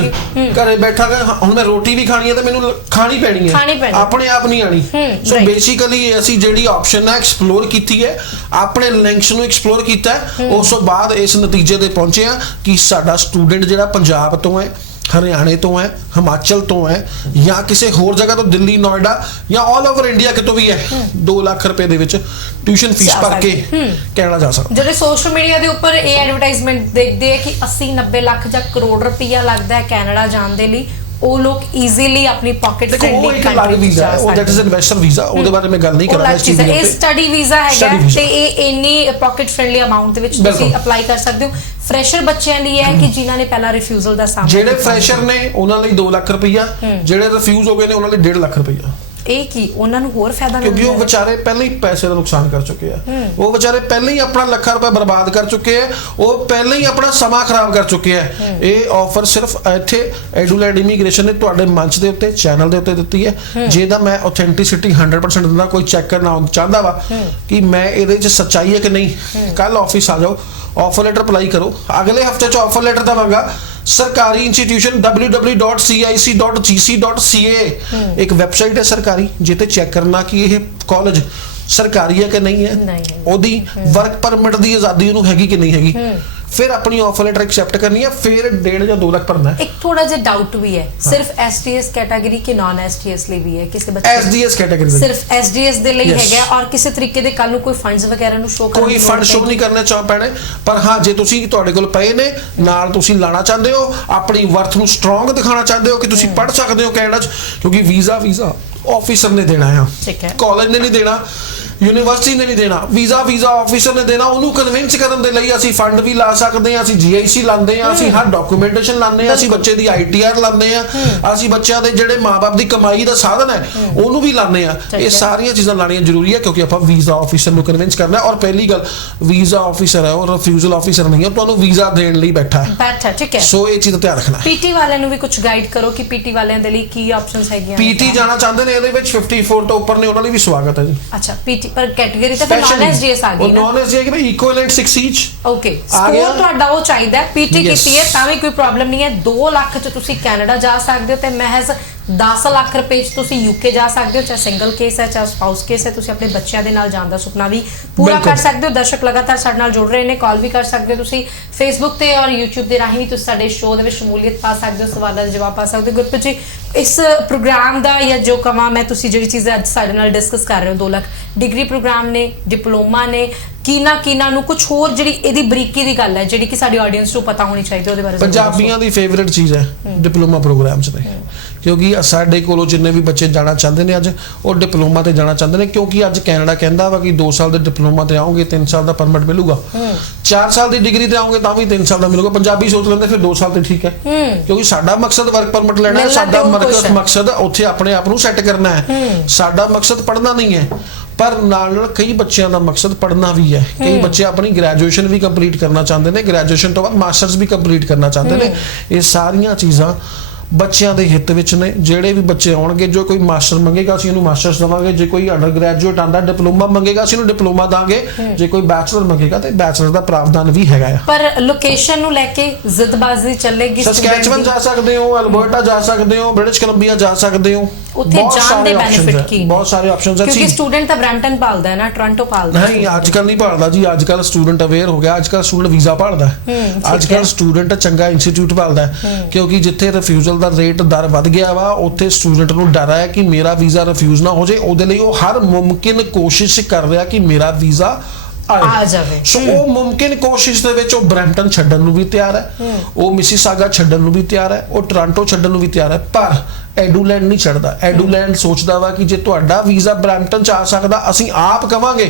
ਘਰੇ ਬੈਠਾ ਹੁਣ ਮੈਂ ਰੋਟੀ ਵੀ ਖਾਣੀ ਹੈ ਤੇ ਮੈਨੂੰ ਖਾਣੀ ਪੈਣੀ ਹੈ, ਆਪਣੇ ਆਪ ਨਹੀਂ ਆਣੀ। ਸੋ ਬੇਸਿਕਲੀ ਅਸੀਂ ਜਿਹੜੀ ਆਪਸ਼ਨ ਹੈ ਐਕਸਪਲੋਰ ਕੀਤੀ ਹੈ, ਆਪਣੇ ਲਿੰਕਸ ਨੂੰ ਐਕਸਪਲੋਰ ਕੀਤਾ ਹੈ, ਉਸ ਤੋਂ ਬਾਅਦ ਇਸ ਨਤੀਜੇ ਤੇ ਪਹੁੰਚੇ ਆ ਕਿ ਸਾਡਾ ਸਟੂਡੈਂਟ ਜਿਹੜਾ ਪੰਜਾਬ ਤੋਂ ਹੈ, ਹਰਿਆਣੇ ਤੋਂ ਹੈ, ਹਿਮਾਚਲ ਤੋਂ ਹੈ ਜਾਂ ਕਿਸੇ ਹੋਰ ਜਗ੍ਹਾ ਤੋਂ, ਦਿੱਲੀ, ਨੋਇਡਾ ਜਾਂ ਆਲ ਓਵਰ ਇੰਡੀਆ ਕਿਤੋਂ ਵੀ ਹੈ, 2 ਲੱਖ ਰੁਪਏ ਦੇ ਵਿੱਚ ਟਿਊਸ਼ਨ ਫੀਸ ਭਰ ਕੇ ਕੈਨੇਡਾ ਜਾ ਸਕਦਾ। ਜਿਹੜੇ ਸੋਸ਼ਲ ਮੀਡੀਆ ਦੇ ਉੱਪਰ ਇਹ ਐਡਵਰਟਾਈਜ਼ਮੈਂਟ ਦੇਖਦੇ ਆ ਕਿ 80-90 ਲੱਖ ਜਾਂ ਕਰੋੜ ਰੁਪਇਆ ਲੱਗਦਾ ਹੈ ਕੈਨੇਡਾ ਜਾਣ ਦੇ ਲਈ, ਉਹ ਲੋਕ ਈਜ਼ੀਲੀ ਆਪਣੀ ਪਾਕਟ ਫ੍ਰੈਂਡਲੀ ਕੰਟਰੀ ਵੀਜ਼ਾ ਹੈ, ਉਹ ਦੈਟ ਇਜ਼ ਇਨਵੈਸਟਰ ਵੀਜ਼ਾ, ਉਹਦੇ ਬਾਰੇ ਮੈਂ ਗੱਲ ਨਹੀਂ ਕਰ ਰਿਹਾ। ਇਸ ਚੀਜ਼ ਇਹ ਸਟੱਡੀ ਵੀਜ਼ਾ ਹੈਗਾ ਤੇ ਇਹ ਇੰਨੀ ਪਾਕਟ ਫ੍ਰੈਂਡਲੀ ਅਮਾਉਂਟ ਦੇ ਵਿੱਚ ਤੁਸੀਂ ਅਪਲਾਈ ਕਰ ਸਕਦੇ ਹੋ। ਫਰੈਸ਼ਰ ਬੱਚਿਆਂ ਲਈ ਹੈ ਕਿ ਜਿਨ੍ਹਾਂ ਨੇ ਪਹਿਲਾਂ ਰਿਫਿਊਜ਼ਲ ਦਾ ਸਾਹਮਣਾ, ਜਿਹੜੇ ਫਰੈਸ਼ਰ ਨੇ ਉਹਨਾਂ ਲਈ 2 ਲੱਖ ਰੁਪਈਆ, ਜਿਹੜੇ ਰਿਫਿਊਜ਼ ਹੋ ਗਏ ਨੇ ਉਹਨਾਂ ਲਈ 1.5 ਲੱਖ ਰੁਪਈਆ। ਇਹ ਕੀ ਉਹਨਾਂ ਨੂੰ ਹੋਰ ਫਾਇਦਾ ਮਿਲਦਾ, ਕਿਉਂਕਿ ਉਹ ਵਿਚਾਰੇ ਪਹਿਲਾਂ ਹੀ ਪੈਸੇ ਦਾ ਨੁਕਸਾਨ ਕਰ ਚੁੱਕੇ ਆ, ਉਹ ਵਿਚਾਰੇ ਪਹਿਲਾਂ ਹੀ ਆਪਣਾ ਲੱਖਾਂ ਰੁਪਏ ਬਰਬਾਦ ਕਰ ਚੁੱਕੇ ਆ, ਉਹ ਪਹਿਲਾਂ ਹੀ ਆਪਣਾ ਸਮਾਂ ਖਰਾਬ ਕਰ ਚੁੱਕੇ ਆ। ਇਹ ਆਫਰ ਸਿਰਫ ਇੱਥੇ ਐਡੂਲੈਂਡ ਇਮੀਗ੍ਰੇਸ਼ਨ ਨੇ ਤੁਹਾਡੇ ਮੰਚ ਦੇ ਉੱਤੇ, ਚੈਨਲ ਦੇ ਉੱਤੇ ਦਿੱਤੀ ਹੈ, ਜਿਹਦਾ ਮੈਂ ਆਥੈਂਟਿਸਿਟੀ 100% ਦਿੰਦਾ। ਕੋਈ ਚੈੱਕ ਕਰਨਾ ਚਾਹੁੰਦਾ ਵਾ ਕਿ ਮੈਂ ਇਹਦੇ 'ਚ ਸੱਚਾਈ ਹੈ ਕਿ ਨਹੀਂ, ਕੱਲ ਆਫਿਸ ਆ ਜਾਓ, ਆਫਰ ਲੈਟਰ ਅਪਲਾਈ ਕਰੋ। ਅਗਲੇ ਹਫਤੇ 'ਚ ਆਫਰ ਲੈਟਰ ਦੇਵਾਂਗਾ। ਸਰਕਾਰੀ ਇੰਸਟੀਟਿਊਸ਼ਨ www.cic.ca ਇੱਕ ਵੈਬਸਾਈਟ ਹੈ ਸਰਕਾਰੀ, ਜਿੱਤੇ ਚੈੱਕ ਕਰਨਾ ਕਿ ਇਹ ਕਾਲਜ ਸਰਕਾਰੀ ਹੈ ਕਿ ਨਹੀਂ ਹੈ, ਉਹਦੀ ਵਰਕ ਪਰਮਿਟ ਦੀ ਆਜ਼ਾਦੀ ਉਹਨੂੰ ਹੈਗੀ ਕਿ ਨਹੀਂ ਹੈਗੀ, ਫਿਰ ਆਪਣੀ ਆਫਰ ਲੈਟਰ ਐਕਸੈਪਟ ਕਰਨੀ ਹੈ, ਫਿਰ 1.5 ਜਾਂ 2 ਲੱਖ ਭਰਨਾ ਹੈ। ਇੱਕ ਥੋੜਾ ਜਿਹਾ ਡਾਊਟ ਵੀ ਹੈ, ਸਿਰਫ STS ਕੈਟਾਗਰੀ ਕਿ ਨਾਨ STS ਲਈ ਵੀ ਹੈ? ਕਿਸੇ ਬੱਚੇ SDS ਕੈਟਾਗਰੀ ਸਿਰਫ SDS ਦੇ ਲਈ ਹੈਗਾ ਔਰ ਕਿਸੇ ਤਰੀਕੇ ਦੇ ਕੱਲ ਨੂੰ ਕੋਈ ਫੰਡਸ ਵਗੈਰਾ ਨੂੰ ਸ਼ੋ ਕਰਨ, ਕੋਈ ਫੰਡ ਸ਼ੋ ਨਹੀਂ ਕਰਨੇ ਚਾਹ ਪੈਣੇ, ਪਰ ਹਾਂ ਜੇ ਤੁਸੀਂ ਤੁਹਾਡੇ ਕੋਲ ਪਏ ਨੇ ਨਾਲ ਤੁਸੀਂ ਲਾਣਾ ਚਾਹੁੰਦੇ ਹੋ, ਆਪਣੀ ਵਰਥ ਨੂੰ ਸਟਰੋਂਗ ਦਿਖਾਉਣਾ ਚਾਹੁੰਦੇ ਹੋ ਕਿ ਤੁਸੀਂ ਪੜ੍ਹ ਸਕਦੇ ਹੋ ਕੈਨੇਡਾ 'ਚ, ਕਿਉਂਕਿ ਵੀਜ਼ਾ ਆਫਿਸਰ ਨੇ ਦੇਣਾ ਆ, ਕਾਲਜ ਨੇ ਨਹੀਂ ਦੇਣਾ, ਯੂਨੀਵਰਸਿਟੀ ਨੇ ਨਹੀਂ ਦੇਣਾ, ਵੀਜ਼ਾ ਆਫਿਸਰ ਨੇ ਦੇਣਾ। ਉਹਨੂੰ ਕਨਵਿੰਸ ਕਰਨ ਦੇ ਲਈ ਅਸੀਂ ਫੰਡ ਵੀ ਲਾ ਸਕਦੇ ਹਾਂ, ਅਸੀਂ GIC ਲਾਉਂਦੇ ਹਾਂ, ਅਸੀਂ ਹਰ ਡਾਕੂਮੈਂਟੇਸ਼ਨ ਲਾਉਂਦੇ ਹਾਂ, ਅਸੀਂ ਬੱਚੇ ਦੀ ITR ਲਾਉਂਦੇ ਹਾਂ, ਅਸੀਂ ਬੱਚਿਆਂ ਦੇ ਜਿਹੜੇ ਮਾਪੇ ਦੀ ਕਮਾਈ ਦਾ ਸਾਧਨ ਹੈ ਉਹਨੂੰ ਵੀ ਲਾਉਂਦੇ ਹਾਂ। ਇਹ ਸਾਰੀਆਂ ਚੀਜ਼ਾਂ ਲਾਣੀਆਂ ਜ਼ਰੂਰੀ ਹੈ ਕਿਉਂਕਿ ਆਪਾਂ ਵੀਜ਼ਾ ਆਫਿਸਰ ਨੂੰ ਕਨਵਿੰਸ ਕਰਨਾ। ਔਰ ਪਹਿਲੀ ਗੱਲ, ਵੀਜ਼ਾ ਆਫਿਸਰ ਹੈ, ਉਹ ਰਿਫਿਊਜ਼ਲ ਆਫਿਸਰ ਨਹੀਂ ਹੈ, ਤੁਹਾਨੂੰ ਵੀਜ਼ਾ ਦੇਣ ਲਈ ਬੈਠਾ ਹੈ। ਠੀਕ ਹੈ। ਸੋ ਇਹ ਚੀਜ਼ ਦਾ ਧਿਆਨ ਰੱਖਣਾ। PT ਵਾਲਿਆਂ ਨੂੰ ਵੀ ਕੁਝ ਗਾਈਡ ਕਰੋ ਕਿ PT ਵਾਲਿਆਂ ਦੇ ਲਈ ਕੀ ਆਪਸ਼ਨਸ ਹੈਗੀਆਂ। PT ਜਾਣਾ ਚਾਹੁੰਦੇ ਨੇ, ਇਹਦੇ ਵਿੱਚ 54 ਤੋਂ ਉੱਪਰ ਨੇ, ਉਹਨਾਂ ਲਈ ਵੀ ਸਵਾਗਤ ਹੈ ਜੀ। ਅੱਛਾ, PT ਪਰ ਕੈਟਾਗਰੀ ਤਾਂ ਨਾਨ SDS ਆ ਗਈ ਨਾ, ਨਾਨ SDS ਕਿ ਇਕੁਇਵਲੈਂਟ 6 ਈਚ। ਓਕੇ, ਸਕੋਰ ਤੁਹਾਡਾ ਉਹ ਚਾਹੀਦਾ। PT ਕੀਤੀ ਹੈ ਤਾਂ ਵੀ ਕੋਈ ਪ੍ਰੋਬਲਮ ਨਹੀਂ ਹੈ। 2 ਲੱਖ 'ਚ ਤੁਸੀਂ ਕੈਨੇਡਾ ਜਾ ਸਕਦੇ ਹੋ ਤੇ ਮਹਿਜ਼ 10 ਲੱਖ ਰੁਪਏ 'ਚ ਤੁਸੀਂ UK ਜਾ ਸਕਦੇ ਹੋ। ਚਾਹੇ ਸਿੰਗਲ ਕੇਸ ਹੈ, ਚਾਹੇ ਸਪਾਊਸ ਕੇਸ ਹੈ, ਤੁਸੀਂ ਆਪਣੇ ਬੱਚਿਆਂ ਦੇ ਨਾਲ ਜਾਣ ਦਾ ਸੁਪਨਾ ਵੀ ਪੂਰਾ ਕਰ ਸਕਦੇ ਹੋ। ਦਰਸ਼ਕ ਲਗਾਤਾਰ ਸਾਡੇ ਨਾਲ ਜੁੜ ਰਹੇ ਨੇ, ਕਾਲ ਵੀ ਕਰ ਸਕਦੇ ਹੋ ਤੁਸੀਂ, Facebook ਤੇ ਔਰ YouTube ਦੇ ਰਾਹੀਂ ਵੀ ਤੁਸੀਂ ਸਾਡੇ ਸ਼ੋਅ ਦੇ ਵਿੱਚ ਸ਼ਮੂਲੀਅਤ ਪਾ ਸਕਦੇ ਹੋ, ਸਵਾਲਾਂ ਦੇ ਜਵਾਬ ਪਾ ਸਕਦੇ ਹੋ। ਗੁਰਪ੍ਰੀਤ ਜੀ, ਇਸ ਪ੍ਰੋਗਰਾਮ ਦਾ ਜਾਂ ਜੋ ਕਮਾਂ ਮੈਂ ਤੁਸੀਂ ਜਿਹੜੀ ਚੀਜ਼ਾਂ ਅੱਜ ਸਾਡੇ ਨਾਲ ਡਿਸਕਸ ਕਰ ਰਹੇ ਹੋ, 2 ਲੱਖ ਡਿਗਰੀ ਪ੍ਰੋਗਰਾਮ ਨੇ, ਡਿਪਲੋਮਾ ਨੇ, ਕਿਹਨਾਂ ਨੂੰ ਕੁਝ ਹੋਰ ਜਿਹੜੀ ਇਹਦੀ ਬਰੀਕੀ ਦੀ ਗੱਲ ਹੈ ਜਿਹੜੀ ਕਿ ਸਾਡੀ ਆਡੀਅנס ਨੂੰ ਪਤਾ ਹੋਣੀ ਚਾਹੀਦੀ, ਉਹਦੇ ਬਾਰੇ ਪੰਜਾਬੀਆਂ ਦੀ ਫੇਵਰਿਟ ਚੀਜ਼ ਹੈ ਡਿਪਲੋਮਾ ਪ੍ਰੋਗਰਾਮਸ ਨੇ, ਕਿਉਂਕਿ ਸਾਡੇ ਕੋਲੋਂ ਜਿੰਨੇ ਵੀ ਬੱਚੇ ਜਾਣਾ ਚਾਹੁੰਦੇ ਨੇ ਅੱਜ ਉਹ ਡਿਪਲੋਮਾ ਤੇ ਜਾਣਾ ਚਾਹੁੰਦੇ ਨੇ, ਕਿਉਂਕਿ ਅੱਜ ਕੈਨੇਡਾ ਕਹਿੰਦਾ ਵਾ ਕਿ 2 ਸਾਲ ਦੇ ਡਿਪਲੋਮਾ ਤੇ ਆਓਗੇ 3 ਸਾਲ ਦਾ ਪਰਮਿਟ ਮਿਲੂਗਾ, 4 ਸਾਲ ਦੀ ਡਿਗਰੀ ਤੇ ਆਓਗੇ ਤਾਂ ਵੀ 3 ਸਾਲ ਦਾ ਮਿਲੂਗਾ। ਪੰਜਾਬੀ ਸੋਚ ਲੈਂਦੇ ਫਿਰ 2 ਸਾਲ ਤੇ ਠੀਕ ਹੈ, ਕਿਉਂਕਿ ਸਾਡਾ ਮਕਸਦ ਵਰਕ ਪਰਮਿਟ ਲੈਣਾ ਹੈ, ਸਾਡਾ ਮਕਸਦ ਉੱਥੇ ਆਪਣੇ ਆਪ ਨੂੰ ਸੈੱਟ ਕਰਨਾ ਹੈ, ਸਾਡਾ ਮਕਸਦ ਪੜ੍ਹਨਾ ਨਹੀਂ ਹੈ। ਪਰ ਨਾਲ ਕਈ ਬੱਚਿਆਂ ਦਾ ਮਕਸਦ ਪੜ੍ਹਨਾ ਵੀ ਹੈ, ਕਈ ਬੱਚੇ ਆਪਣੀ ਗ੍ਰੈਜੂਏਸ਼ਨ ਵੀ ਕੰਪਲੀਟ ਕਰਨਾ ਚਾਹੁੰਦੇ ਨੇ, ਗ੍ਰੈਜੂਏਸ਼ਨ ਤੋਂ ਬਾਅਦ ਮਾਸਟਰਸ ਵੀ ਕੰਪਲੀਟ ਕਰਨਾ ਚਾਹੁੰਦੇ ਨੇ। ਇਹ ਸਾਰੀਆਂ ਚੀਜ਼ਾਂ ਬੱਚਿਆਂ ਦੇ ਹਿੱਤ ਵਿੱਚ ਨੇ। ਜਿਹੜੇ ਵੀ ਬੱਚੇ ਆਉਣਗੇ, ਜੋ ਕੋਈ ਮਾਸਟਰ ਮੰਗੇਗਾ ਅਸੀਂ ਉਹਨੂੰ ਮਾਸਟਰਸ ਦੇਵਾਂਗੇ, ਜੇ ਕੋਈ ਅੰਡਰ ਗ੍ਰੈਜੂਏਟ ਆਂਦਾ ਡਿਪਲੋਮਾ ਮੰਗੇਗਾ ਅਸੀਂ ਉਹਨੂੰ ਡਿਪਲੋਮਾ ਦਾਂਗੇ, ਜੇ ਕੋਈ ਬੈਚਲਰ ਮੰਗੇਗਾ ਤੇ ਬੈਚਲਰ ਦਾ ਪ੍ਰਾਵਧਾਨ ਵੀ ਹੈਗਾ ਆ। ਪਰ ਲੋਕੇਸ਼ਨ ਨੂੰ ਲੈ ਕੇ ਜ਼ਿੱਦਬਾਜ਼ੀ ਚੱਲੇਗੀ। ਸਸਕੈਚੁਅਨ ਜਾ ਸਕਦੇ ਹੋ, ਅਲਬਰਟਾ ਜਾ ਸਕਦੇ ਹੋ, ਬ੍ਰਿਟਿਸ਼ ਕੋਲੰਬੀਆ ਜਾ ਸਕਦੇ ਹੋ। ਉੱਥੇ ਬਹੁਤ ਜਾਣ ਸਾਰੇ ਦੇ options ਬੈਨੀਫਿਟ ਹੈ, ਕੀ ਨੇ? ਬਹੁਤ ਸਾਰੇ ਆਪਸ਼ਨਸ ਕਿਉਂਕਿ ਸਟੂਡੈਂਟ ਤਾਂ ਬ੍ਰੈਂਪਟਨ ਭਾਲਦਾ ਹੈ ਨਾ, ਟੋਰਾਂਟੋ ਭਾਲਦਾ ਹੈ। ਨਹੀਂ ਅੱਜ ਕੱਲ ਨਹੀਂ ਭਾਲਦਾ ਜੀ, ਅੱਜ ਕੱਲ ਸਟੂਡੈਂਟ ਅਵੇਅਰ ਹੋ ਗਿਆ, ਅੱਜ ਕੱਲ ਸਟੂਡੈਂਟ ਵੀਜ਼ਾ ਭਾਲਦਾ ਅੱਜ ਕੱਲ ਸਟੂਡੈਂਟ ਚੰਗਾ ਇੰਸਟੀਚਿਊਟ ਭਾਲਦਾ ਕਿਉਂਕਿ ਜਿੱਥੇ ਰਿਫਿਊਜ਼ਲ ਦਾ ਰੇਟ ਦਰ ਵੱਧ ਗਿਆ ਵਾ ਉੱਥੇ ਸਟੂਡੈਂਟ ਨੂੰ ਡਰ ਹੈ ਕਿ ਮੇਰਾ ਵੀਜ਼ਾ ਰਿਫਿਊਜ਼ ਨਾ ਹੋ ਜਾਏ, ਉਹਦੇ ਲਈ ਉਹ ਹਰ ਮੁਮਕਿਨ ਕੋਸ਼ਿਸ਼ ਕਰ ਰਿਹਾ ਕਿ ਮੇਰਾ ਵੀਜ਼ਾ ਆ ਜਾਵੇ। ਸੋ ਉਹ ਮੁਮਕਿਨ ਕੋਸ਼ਿਸ਼ ਦੇ ਵਿੱਚ ਉਹ ਬ੍ਰੈਂਪਟਨ ਛੱਡਣ ਨੂੰ ਵੀ ਤਿਆਰ ਹੈ, ਉਹ ਮਿਸੀਸਾਗਾ ਛੱਡਣ ਨੂੰ ਵੀ ਤਿਆਰ ਹੈ, ਉਹ ਟੋਰਾਂਟੋ ਛੱਡਣ ਨੂੰ ਵੀ ਤਿਆਰ ਹੈ, ਪਰ ਐਡੂਲੈਂਡ ਨਹੀਂ ਛੱਡਦਾ। ਐਡੂਲੈਂਡ ਸੋਚਦਾ ਵਾ ਕਿ ਜੇ ਤੁਹਾਡਾ ਵੀਜ਼ਾ ਬ੍ਰੈਂਪਟਨ ਚ ਆ ਸਕਦਾ, ਅਸੀਂ ਆਪ ਕਵਾਂਗੇ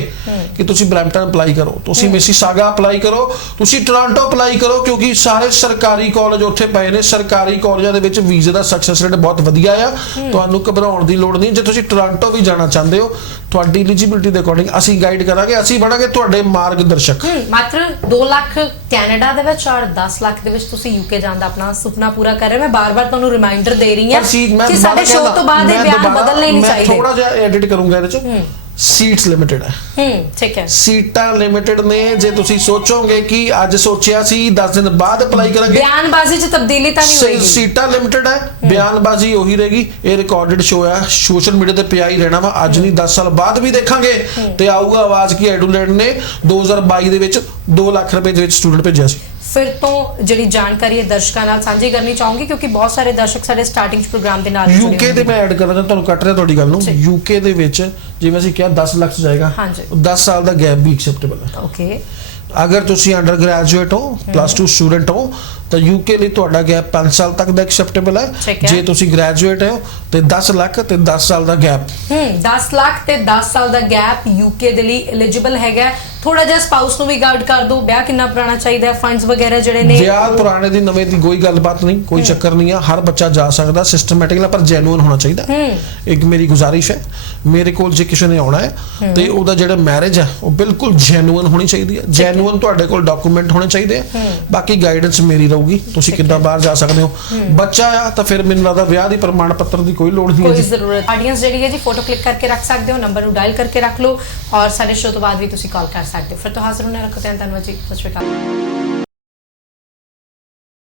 ਕਿ ਤੁਸੀਂ ਬ੍ਰੈਂਪਟਨ ਅਪਲਾਈ ਕਰੋ, ਤੁਸੀਂ ਮਿਸੀਸਾਗਾ ਅਪਲਾਈ ਕਰੋ, ਤੁਸੀਂ ਟੋਰਾਂਟੋ ਅਪਲਾਈ ਕਰੋ, ਕਿਉਂਕਿ ਸਾਰੇ ਸਰਕਾਰੀ ਕਾਲਜ ਉੱਥੇ ਪਏ ਨੇ। ਸਰਕਾਰੀ ਕਾਲਜਾਂ ਦੇ ਵਿੱਚ ਵੀਜ਼ੇ ਦਾ ਸਕਸੈਸ ਰੇਟ ਬਹੁਤ ਵਧੀਆ ਆ, ਤੁਹਾਨੂੰ ਘਬਰਾਉਣ ਦੀ ਲੋੜ ਨਹੀਂ। ਜੇ ਤੁਸੀਂ ਟੋਰਾਂਟੋ ਵੀ ਜਾਣਾ ਚਾਹੁੰਦੇ ਹੋ, ਤੁਹਾਡੀ ਐਲੀਜੀਬਿਲਟੀ ਦੇ ਅਕੋਰਡਿੰਗ ਅਸੀਂ ਗਾਈਡ ਕਰਾਂਗੇ, ਅਸੀਂ ਬਣਾਂਗੇ ਤੁਹਾਡੇ ਮਾਰਗਦਰਸ਼ਕ। ਮਾਤਰ 2 ਲੱਖ ਕੈਨੇਡਾ ਦੇ ਵਿੱਚ ਔਰ 10 ਲੱਖ ਦੇ ਵਿੱਚ ਤੁਸੀਂ ਯੂਕੇ ਜਾਣ ਦਾ ਆਪਣਾ ਸੁਪਨਾ ਪੂਰਾ ਕਰ ਰਹੇ ਹੋ। ਮੈਂ ਬਾਰ-ਬਾਰ ਤੁਹਾਨੂੰ ਰਿਮਾਈਂਡਰ ਦੇ ਰਹੀ ਹਾਂ ਕਿ ਸਾਡੇ ਸ਼ੋਅ ਤੋਂ ਬਾਅਦ ਇਹ ਬਿਆਨ ਬਦਲਨੇ ਨਹੀਂ ਚਾਹੀਦੇ। ਮੈਂ ਥੋੜਾ ਜਿਹਾ ਐਡਿਟ ਕਰੂੰਗਾ ਇਹਦੇ ਚ। ਸੀਟਸ ਲਿਮਿਟਡ ਹੈ। ਠੀਕ ਹੈ, ਸੀਟਾਂ ਲਿਮਿਟਡ ਨੇ। ਜੇ ਤੁਸੀਂ ਸੋਚੋਗੇ ਕਿ ਅੱਜ ਸੋਚਿਆ ਸੀ 10 ਦਿਨ ਬਾਅਦ ਅਪਲਾਈ ਕਰਾਂਗੇ, ਬਿਆਨਬਾਜ਼ੀ ਚ ਤਬਦੀਲੀ ਤਾਂ ਨਹੀਂ ਹੋਏਗੀ। ਸੀਟਾਂ ਲਿਮਿਟਡ ਹੈ, ਬਿਆਨਬਾਜ਼ੀ ਉਹੀ ਰਹੇਗੀ। ਇਹ ਰਿਕਾਰਡਡ ਸ਼ੋਅ ਹੈ, ਸੋਸ਼ਲ ਮੀਡੀਆ ਤੇ ਪਿਆ ਹੀ ਰਹਿਣਾ ਵਾ। ਅੱਜ ਨਹੀਂ 10 ਸਾਲ ਬਾਅਦ ਵੀ ਦੇਖਾਂਗੇ ਤੇ ਆਊਗਾ ਆਵਾਜ਼ ਕਿ ਐਡੂਲੈਂਡ ਨੇ 2022 ਦੇ ਵਿੱਚ 2 ਲੱਖ ਰੁਪਏ ਦੇ ਵਿੱਚ ਸਟੂਡੈਂਟ ਭੇਜਿਆ ਸੀ। ਫਿਰ ਤੋਂ ਜਿਹੜੀ ਜਾਣਕਾਰੀ ਹੈ ਦਰਸ਼ਕਾਂ ਨਾਲ ਸਾਂਝੀ ਕਰਨੀ ਚਾਹੂੰਗੀ ਕਿਉਂਕਿ ਬਹੁਤ ਸਾਰੇ ਦਰਸ਼ਕ ਸਾਡੇ ਸਟਾਰਟਿੰਗ ਪ੍ਰੋਗਰਾਮ ਦੇ ਨਾਲ ਯੂਕੇ ਦੇ ਮੈਂ ਐਡ ਕਰਨਾ, ਤੁਹਾਨੂੰ ਕੱਟ ਰਿਹਾ ਤੁਹਾਡੀ ਗੱਲ ਨੂੰ। ਯੂਕੇ ਦੇ ਵਿੱਚ ਜਿਵੇਂ ਅਸੀਂ ਕਿਹਾ 10 ਲੱਖ ਜਾਏਗਾ, 10 ਸਾਲ ਦਾ ਗੈਪ ਵੀ ਐਕਸੈਪਟੇਬਲ ਹੈ। ਓਕੇ, ਅਗਰ ਤੁਸੀਂ ਅੰਡਰ ਗ੍ਰੈਜੂਏਟ ਹੋ, +2 ਸਟੂਡੈਂਟ ਹੋ, ਤਾਂ ਯੂਕੇ ਲਈ ਤੁਹਾਡਾ ਗੈਪ 5 ਸਾਲ ਤੱਕ ਦਾ ਐਕਸੈਪਟੇਬਲ ਹੈ। ਜੇ ਤੁਸੀਂ ਗ੍ਰੈਜੂਏਟ ਹੋ ਤੇ 10 ਲੱਖ ਤੇ 10 ਸਾਲ ਦਾ ਗੈਪ 10 ਲੱਖ ਤੇ 10 ਸਾਲ ਦਾ ਗੈਪ ਯੂਕੇ ਦੇ ਲਈ ਐਲੀਜੀਬਲ ਹੈਗਾ। ਥੋੜਾ ਜਿਹਾ ਸਪਾਊਸ ਨੂੰ ਵੀ ਗਾਈਡ ਕਰ ਦੋ, ਵਿਆਹ ਕਿੰਨਾ ਪੁਰਾਣਾ ਚਾਹੀਦਾ ਹੈ, ਫੰਡਸ ਵਗੈਰਾ ਜਿਹੜੇ ਨੇ। ਵਿਆਹ ਪੁਰਾਣੇ ਦੀ ਨਵੇਂ ਦੀ ਕੋਈ ਗੱਲਬਾਤ ਨਹੀਂ, ਕੋਈ ਚੱਕਰ ਨਹੀਂ ਆ। ਹਰ ਬੱਚਾ ਜਾ ਸਕਦਾ ਸਿਸਟਮੈਟਿਕਲੀ, ਪਰ ਜੈਨੂਇਨ ਹੋਣਾ ਚਾਹੀਦਾ। ਇੱਕ ਮੇਰੀ ਗੁਜ਼ਾਰਿਸ਼ ਹੈ, ਮੇਰੇ ਕੋਲ ਜੇ ਕਿਸੇ ਨੇ ਆਉਣਾ ਹੈ ਤੇ ਉਹਦਾ ਜਿਹੜਾ ਮੈਰਿਜ ਹੈ ਉਹ ਬਿਲਕੁਲ ਜੈਨੂਇਨ ਹੋਣੀ ਚਾਹੀਦੀ ਹੈ। ਜੈਨੂਇਨ ਤੁਹਾਡੇ ਕੋਲ ਡਾਕੂਮੈਂਟ ਹੋਣੇ ਚਾਹੀਦੇ ਆ। ਬਾਕੀ ਗਾਈਡੈਂਸ ਮੇਰੀ ਰਹੂਗੀ, ਤੁਸੀਂ ਕਿੱਦਾਂ ਬਾਹਰ ਜਾ ਸਕਦੇ ਹੋ। ਬੱਚਾ ਆ ਤਾਂ ਫਿਰ ਮੈਨੂੰ ਲੱਗਦਾ ਵਿਆਹ ਦੀ ਪ੍ਰਮਾਣ ਪੱਤਰ ਦੀ ਕੋਈ ਲੋੜ ਨਹੀਂ ਹੈ, ਕੋਈ ਜ਼ਰੂਰਤ। ਆਡੀਅנס ਜਿਹੜੀ ਹੈ ਜੀ ਫੋਟੋ ਕਲਿੱਕ ਕਰਕੇ ਰੱਖ ਸਕਦੇ ਹੋ, ਨੰਬਰ ਨੂੰ ਡਾਇਲ ਕਰਕੇ ਰੱਖ ਲਓ ਔਰ ਸਾਡੇ ਸ਼ੋਅ ਤੋਂ ਬਾਅਦ ਵੀ ਤੁਸੀਂ ਕਾਲ ਕਰ ਸਕਦੇ ਹੋ। ਫਿਰ ਤੋਂ ਹਾਜ਼ਰ ਹੋਣਾ, ਰੱਖੋ ਧਿਆਨ। ਧੰਨਵਾਦ ਜੀ, ਸਤਿ ਸ਼੍ਰੀ ਅਕਾਲ।